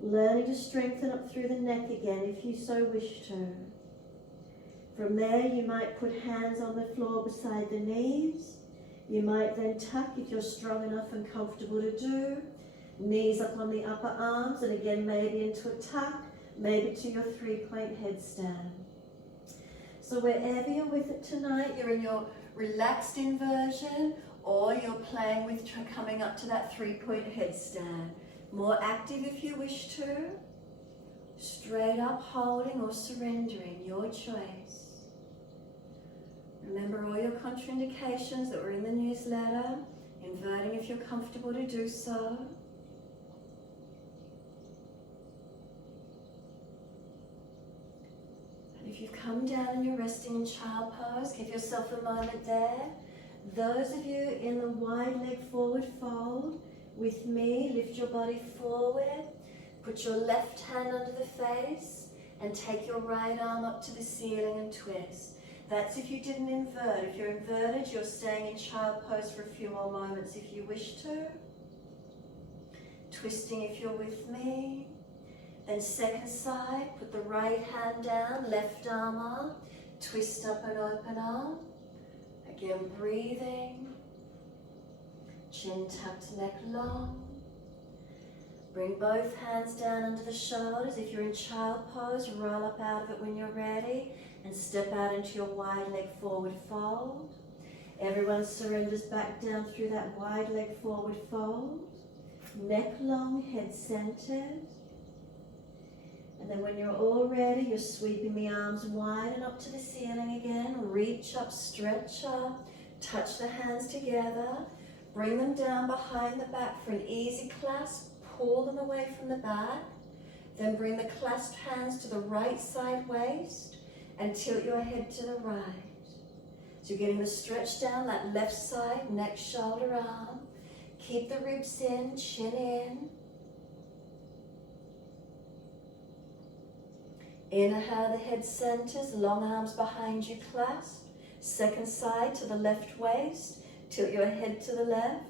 Learning to strengthen up through the neck again if you so wish to. From there you might put hands on the floor beside the knees. You might then tuck if you're strong enough and comfortable to do. Knees up on the upper arms and again maybe into a tuck, maybe to your 3-point headstand. So wherever you're with it tonight, you're in your relaxed inversion or you're playing with coming up to that 3-point headstand. More active if you wish to. Straight up holding or surrendering, your choice. Remember all your contraindications that were in the newsletter. Inverting if you're comfortable to do so. And if you've come down and you're resting in child pose, give yourself a moment there. Those of you in the wide leg forward fold, with me, lift your body forward, put your left hand under the face and take your right arm up to the ceiling and twist. That's if you didn't invert. If you're inverted, you're staying in child pose for a few more moments if you wish to. Twisting if you're with me. Then second side, put the right hand down, left arm up, twist up and open up. Again, breathing. Chin tucked, neck long. Bring both hands down under the shoulders. If you're in child pose, roll up out of it when you're ready and step out into your wide leg forward fold. Everyone surrenders back down through that wide leg forward fold. Neck long, head centered. And then when you're all ready, you're sweeping the arms wide and up to the ceiling again. Reach up, stretch up, touch the hands together. Bring them down behind the back for an easy clasp. Pull them away from the back. Then bring the clasped hands to the right side waist and tilt your head to the right. So you're getting the stretch down that left side, neck, shoulder, arm. Keep the ribs in, chin in. Inhale, the head centers, long arms behind you, clasp. Second side to the left waist. Tilt your head to the left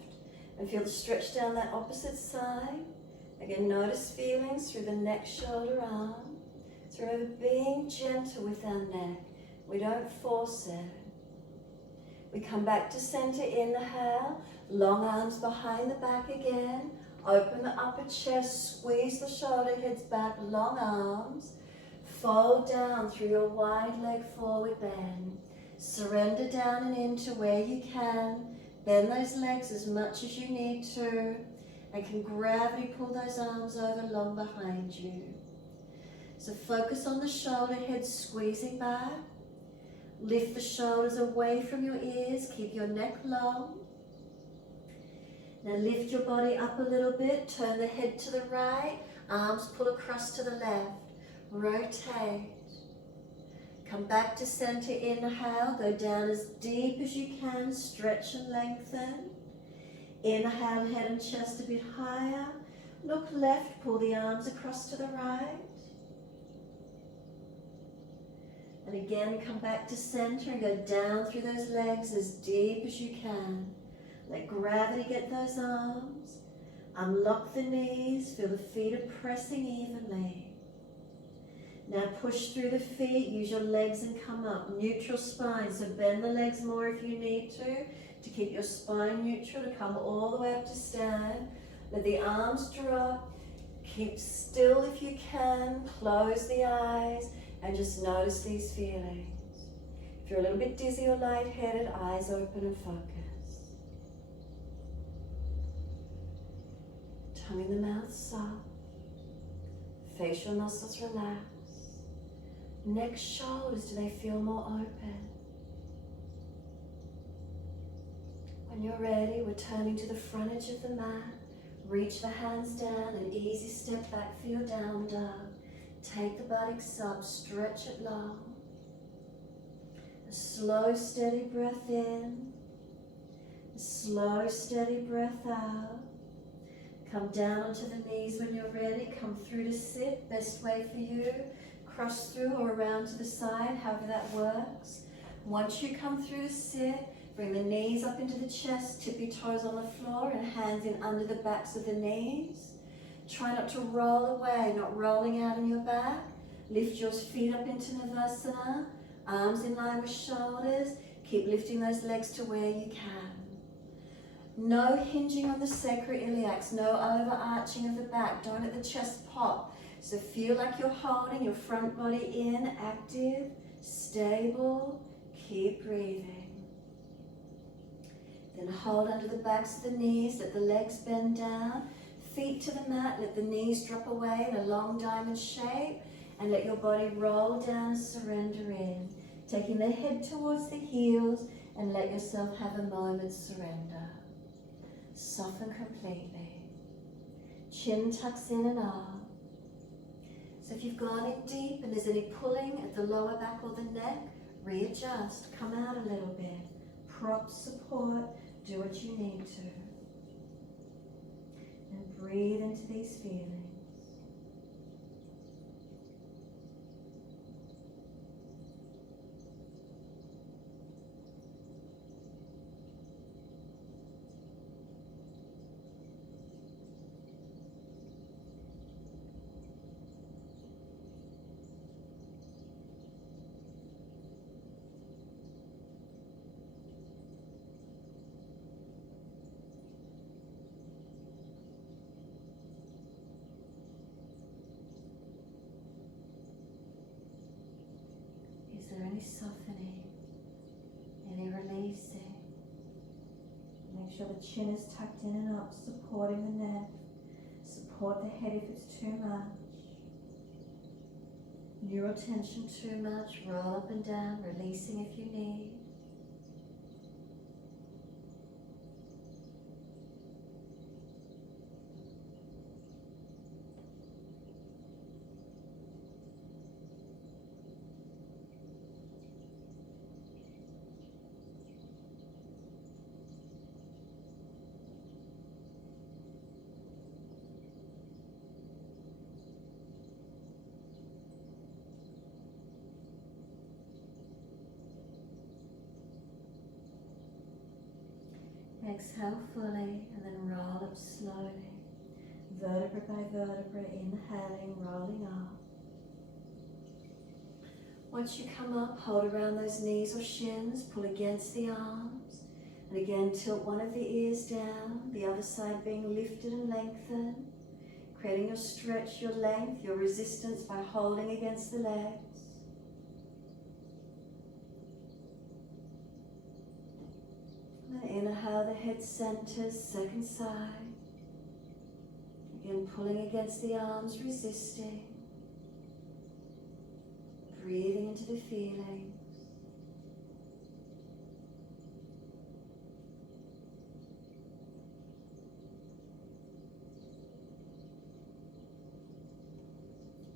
and feel the stretch down that opposite side. Again, notice feelings through the neck, shoulder, arm. So remember, being gentle with our neck. We don't force it. We come back to center, inhale. Long arms behind the back again. Open the upper chest, squeeze the shoulder heads back, long arms. Fold down through your wide leg forward bend. Surrender down and into where you can. Bend those legs as much as you need to. And can gravity pull those arms over long behind you. So focus on the shoulder head squeezing back. Lift the shoulders away from your ears. Keep your neck long. Now lift your body up a little bit. Turn the head to the right. Arms pull across to the left. Rotate. Come back to center, inhale. Go down as deep as you can. Stretch and lengthen. Inhale, head and chest a bit higher. Look left, pull the arms across to the right. And again, come back to center and go down through those legs as deep as you can. Let gravity get those arms. Unlock the knees, feel the feet are pressing evenly. Now push through the feet, use your legs and come up. Neutral spine, so bend the legs more if you need to keep your spine neutral, to come all the way up to stand. Let the arms drop. Keep still if you can. Close the eyes and just notice these feelings. If you're a little bit dizzy or lightheaded, eyes open and focus. Tongue in the mouth soft. Facial muscles relax. Neck, shoulders, do they feel more open? When you're ready, we're turning to the front edge of the mat. Reach the hands down and easy step back for your down dog. Take the buttocks up, stretch it long. A slow, steady breath in. A slow, steady breath out. Come down onto the knees when you're ready. Come through to sit, best way for you. Cross through or around to the side, however that works. Once you come through to sit, bring the knees up into the chest, tippy toes on the floor and hands in under the backs of the knees. Try not to roll away, not rolling out on your back. Lift your feet up into Navasana, arms in line with shoulders. Keep lifting those legs to where you can. No hinging on the sacroiliacs, no overarching of the back. Don't let the chest pop. So feel like you're holding your front body in, active, stable. Keep breathing. Then hold under the backs of the knees, let the legs bend down. Feet to the mat, let the knees drop away in a long diamond shape. And let your body roll down and surrender in. Taking the head towards the heels and let yourself have a moment's surrender. Soften completely. Chin tucks in and up. So if you've gone in deep and there's any pulling at the lower back or the neck, readjust, come out a little bit. Prop, support, do what you need to. And breathe into these feelings. Is there any softening, any releasing? Make sure the chin is tucked in and up, supporting the neck. Support the head if it's too much. Neural tension too much, roll up and down, releasing if you need. Exhale fully and then roll up slowly. Vertebra by vertebra, inhaling, rolling up. Once you come up, hold around those knees or shins, pull against the arms, and again tilt one of the ears down, the other side being lifted and lengthened, creating your stretch, your length, your resistance by holding against the legs. And then inhale, the head centers, second side. Again, pulling against the arms, resisting. Breathing into the feelings.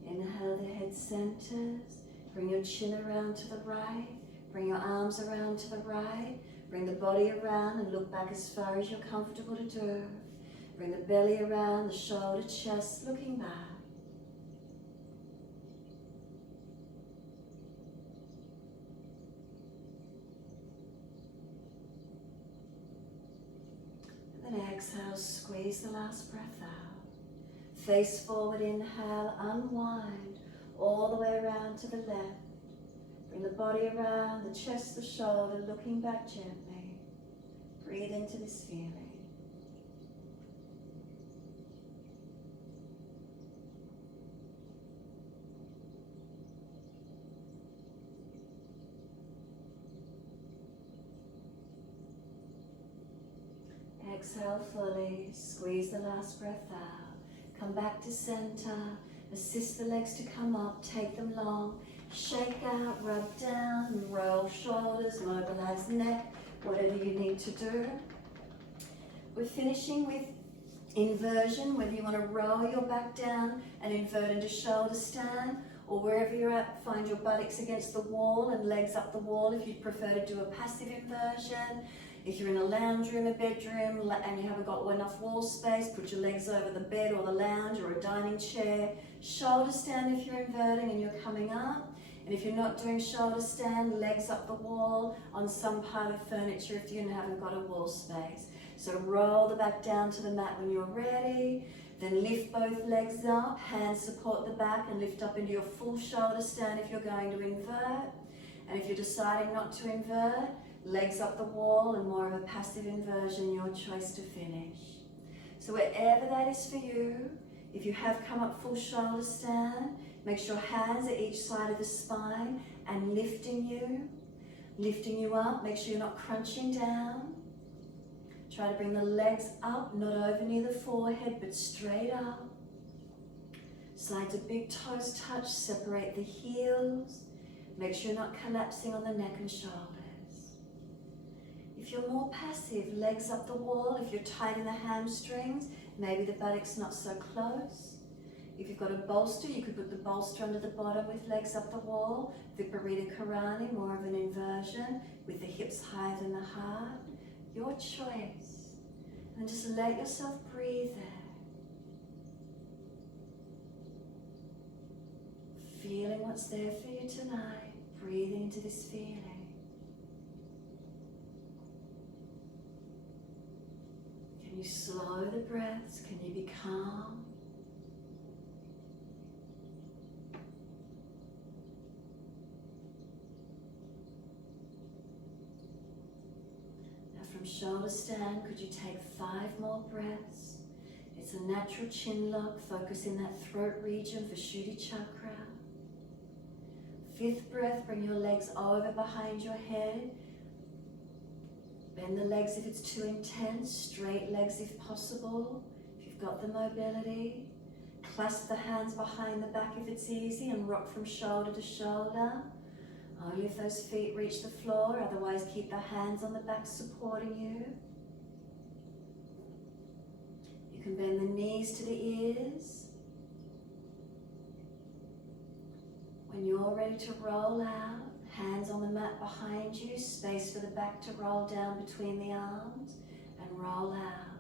Inhale, the head centers. Bring your chin around to the right. Bring your arms around to the right. Bring the body around and look back as far as you're comfortable to do. Bring the belly around, the shoulder, chest, looking back. And then exhale, squeeze the last breath out. Face forward, inhale, unwind all the way around to the left. Bring the body around, the chest, the shoulder, looking back gently. Breathe into this feeling. Exhale fully, squeeze the last breath out. Come back to center, assist the legs to come up, take them long. Shake out, rub down, roll shoulders, mobilize neck, whatever you need to do. We're finishing with inversion, whether you want to roll your back down and invert into shoulder stand, or wherever you're at, find your buttocks against the wall and legs up the wall if you'd prefer to do a passive inversion. If you're in a lounge room, a bedroom, and you haven't got enough wall space, put your legs over the bed or the lounge or a dining chair. Shoulder stand if you're inverting and you're coming up. And if you're not doing shoulder stand, legs up the wall on some part of furniture if you haven't got a wall space. So roll the back down to the mat when you're ready. Then lift both legs up, hands support the back and lift up into your full shoulder stand if you're going to invert. And if you're deciding not to invert, legs up the wall and more of a passive inversion, your choice to finish. So wherever that is for you, if you have come up full shoulder stand, make sure hands at each side of the spine and lifting you up. Make sure you're not crunching down. Try to bring the legs up, not over near the forehead, but straight up. Sides of big toes touch, separate the heels. Make sure you're not collapsing on the neck and shoulders. If you're more passive, legs up the wall. If you're tight in the hamstrings, maybe the buttocks not so close. If you've got a bolster, you could put the bolster under the bottom with legs up the wall. Viparita Karani, more of an inversion, with the hips higher than the heart. Your choice. And just let yourself breathe there. Feeling what's there for you tonight. Breathing into this feeling. Can you slow the breaths? Can you be calm? Now from shoulder stand, could you take 5 more breaths? It's a natural chin lock, focus in that throat region for Shuddhi Chakra. 5th breath, bring your legs over behind your head. Bend the legs if it's too intense, straight legs if possible, if you've got the mobility. Clasp the hands behind the back if it's easy and rock from shoulder to shoulder. Only if those feet reach the floor, otherwise keep the hands on the back supporting you. You can bend the knees to the ears. When you're ready to roll out, hands on the mat behind you, space for the back to roll down between the arms and roll out.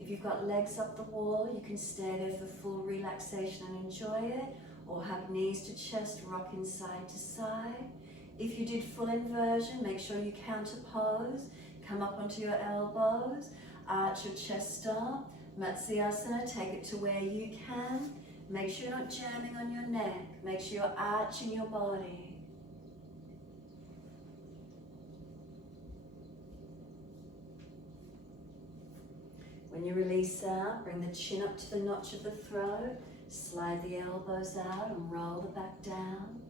If you've got legs up the wall, you can stay there for full relaxation and enjoy it, or hug knees to chest, rocking side to side. If you did full inversion, make sure you counter pose. Come up onto your elbows, arch your chest up. Matsyasana, take it to where you can. Make sure you're not jamming on your neck. Make sure you're arching your body. When you release out, bring the chin up to the notch of the throat. Slide the elbows out and roll the back down.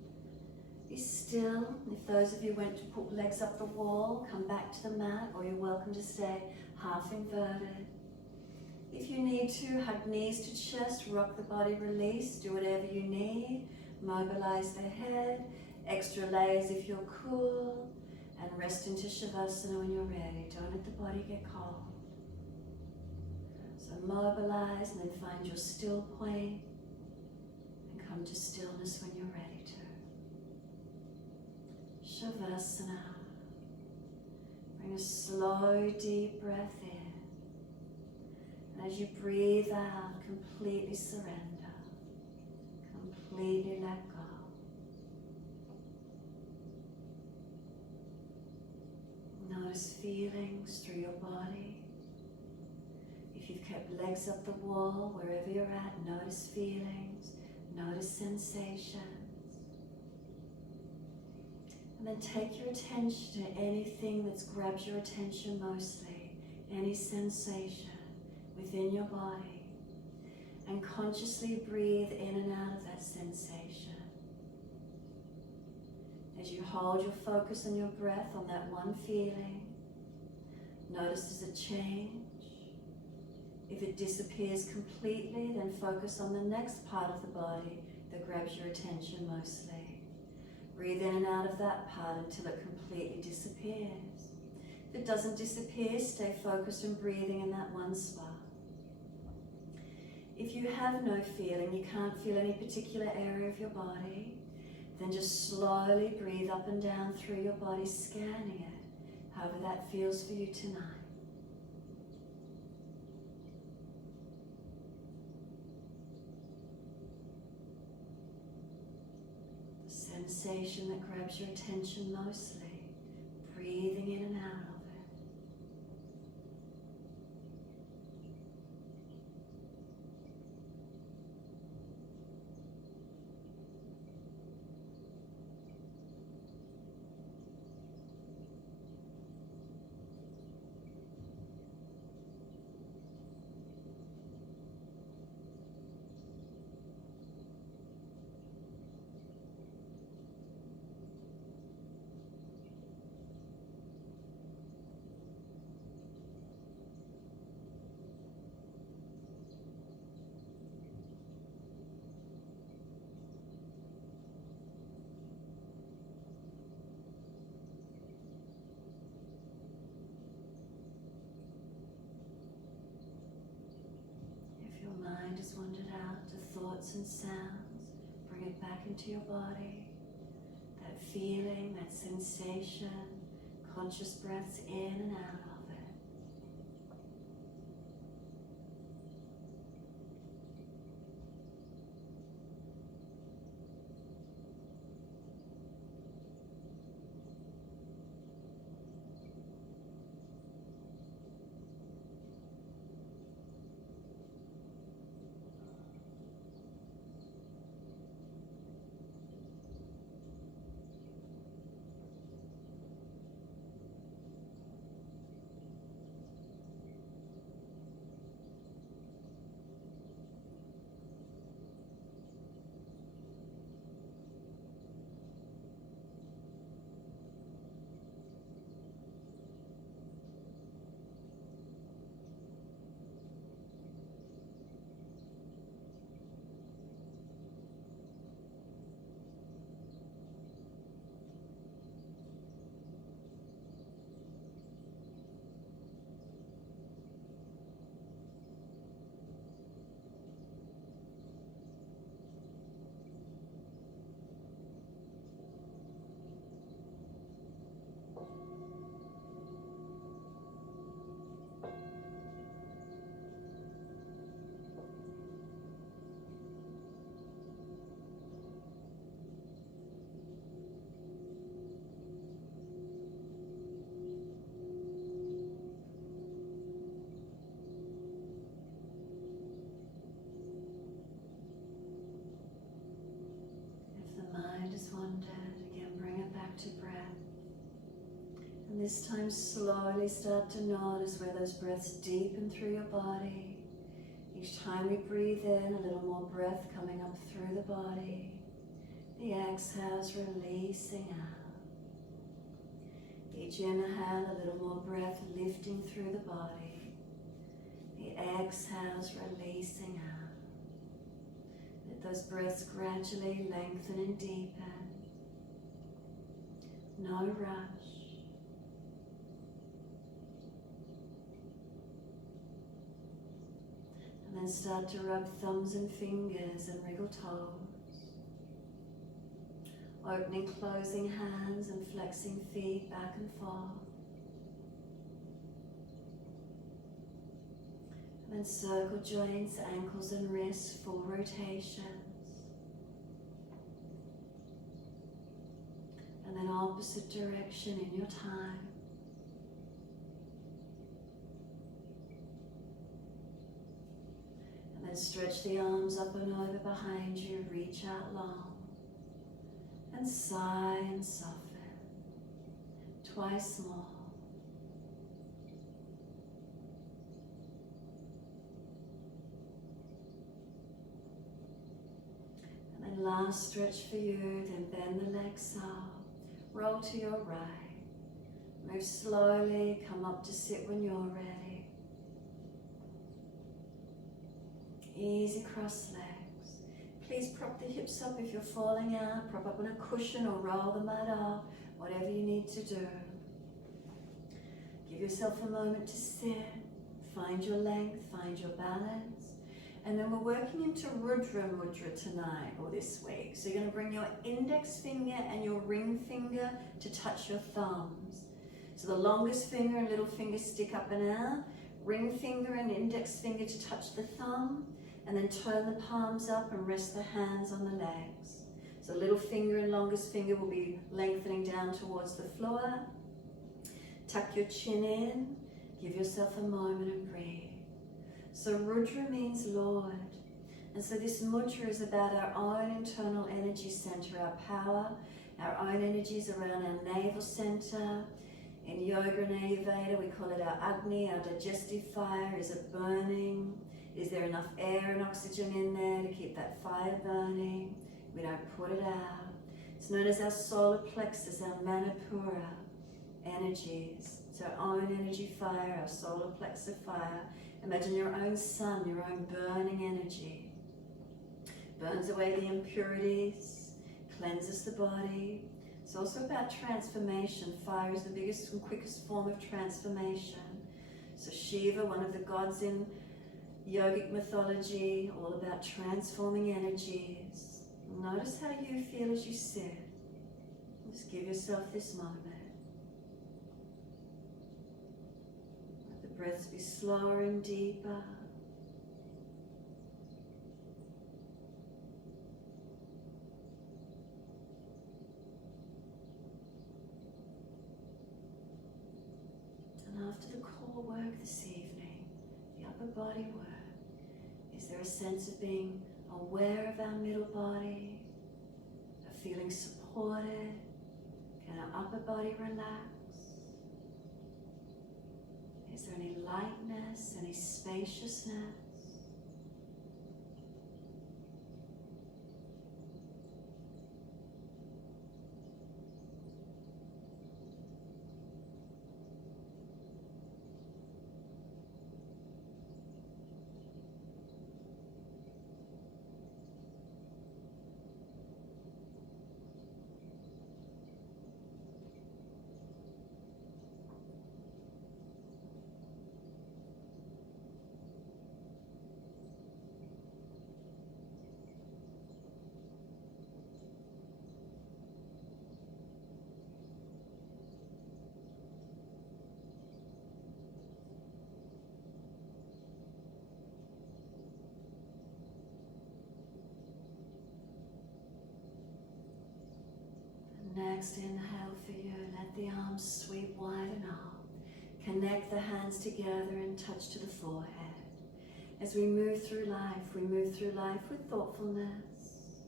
Be still. If those of you went to put legs up the wall, come back to the mat, or you're welcome to stay half inverted. If you need to, hug knees to chest, rock the body, release, do whatever you need. Mobilize the head, extra layers if you're cool, and rest into Shavasana when you're ready. Don't let the body get cold. So mobilize and then find your still point and come to stillness when you're ready to. Shavasana. Bring a slow, deep breath in. And as you breathe out, completely surrender. Completely let go. Notice feelings through your body. If you've kept legs up the wall, wherever you're at, notice feelings, notice sensations. And then take your attention to anything that's grabbed your attention mostly, any sensation within your body, and consciously breathe in and out of that sensation. As you hold your focus on your breath on that one feeling, notice there's a change. If it disappears completely, then focus on the next part of the body that grabs your attention mostly. Breathe in and out of that part until it completely disappears. If it doesn't disappear, stay focused and breathing in that one spot. If you have no feeling, you can't feel any particular area of your body, then just slowly breathe up and down through your body, scanning it, however that feels for you tonight. The sensation that grabs your attention mostly, breathing in and out of it. Mind has wandered out to thoughts and sounds, bring it back into your body. That feeling, that sensation, conscious breaths in and out of it. has wandered, again bring it back to breath. And this time slowly start to notice where those breaths deepen through your body. Each time we breathe in, a little more breath coming up through the body. The exhales releasing out. Each inhale, a little more breath lifting through the body. The exhales releasing out. Let those breaths gradually lengthen and deepen. No rush. And then start to rub thumbs and fingers and wriggle toes. Opening, closing hands and flexing feet back and forth. And then circle joints, ankles and wrists, full rotations. And then opposite direction in your time. And then stretch the arms up and over behind you, reach out long. And sigh and soften. Twice more. And then last stretch for you, then bend the legs up. Roll to your right. Move slowly, come up to sit when you're ready. Easy cross legs. Please prop the hips up if you're falling out. Prop up on a cushion or roll the mat up. Whatever you need to do. Give yourself a moment to sit. Find your length, find your balance. And then we're working into Rudra Mudra tonight or this week. So you're going to bring your index finger and your ring finger to touch your thumbs. So the longest finger and little finger stick up and out. Ring finger and index finger to touch the thumb. And then turn the palms up and rest the hands on the legs. So little finger and longest finger will be lengthening down towards the floor. Tuck your chin in. Give yourself a moment and breathe. So Rudra means Lord. And so this mudra is about our own internal energy center, our power, our own energies around our navel center. In Yoga and Ayurveda, we call it our Agni, our digestive fire. Is it burning? Is there enough air and oxygen in there to keep that fire burning? We don't put it out. It's known as our solar plexus, our Manipura energies. It's our own energy fire, our solar plexus fire. Imagine your own sun, your own burning energy. Burns away the impurities, cleanses the body. It's also about transformation. Fire is the biggest and quickest form of transformation. So Shiva, one of the gods in yogic mythology, all about transforming energies. Notice how you feel as you sit. Just give yourself this moment. Let the breaths be slower and deeper. And after the core work this evening, the upper body work, is there a sense of being aware of our middle body, of feeling supported? Can our upper body relax? Is there any lightness, any spaciousness? Next inhale for you, let the arms sweep wide and up. Connect the hands together and touch to the forehead. As we move through life with thoughtfulness.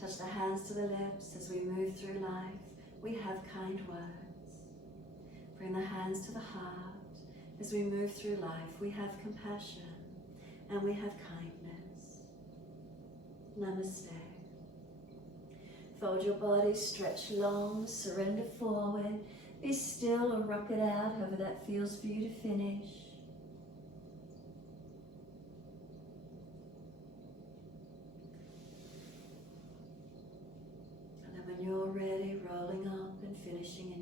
Touch the hands to the lips as we move through life. We have kind words. Bring the hands to the heart. As we move through life, we have compassion and we have kindness. Namaste. Fold your body, stretch long, surrender forward. Be still or rock it out, however that feels for you to finish. And then when you're ready, rolling up and finishing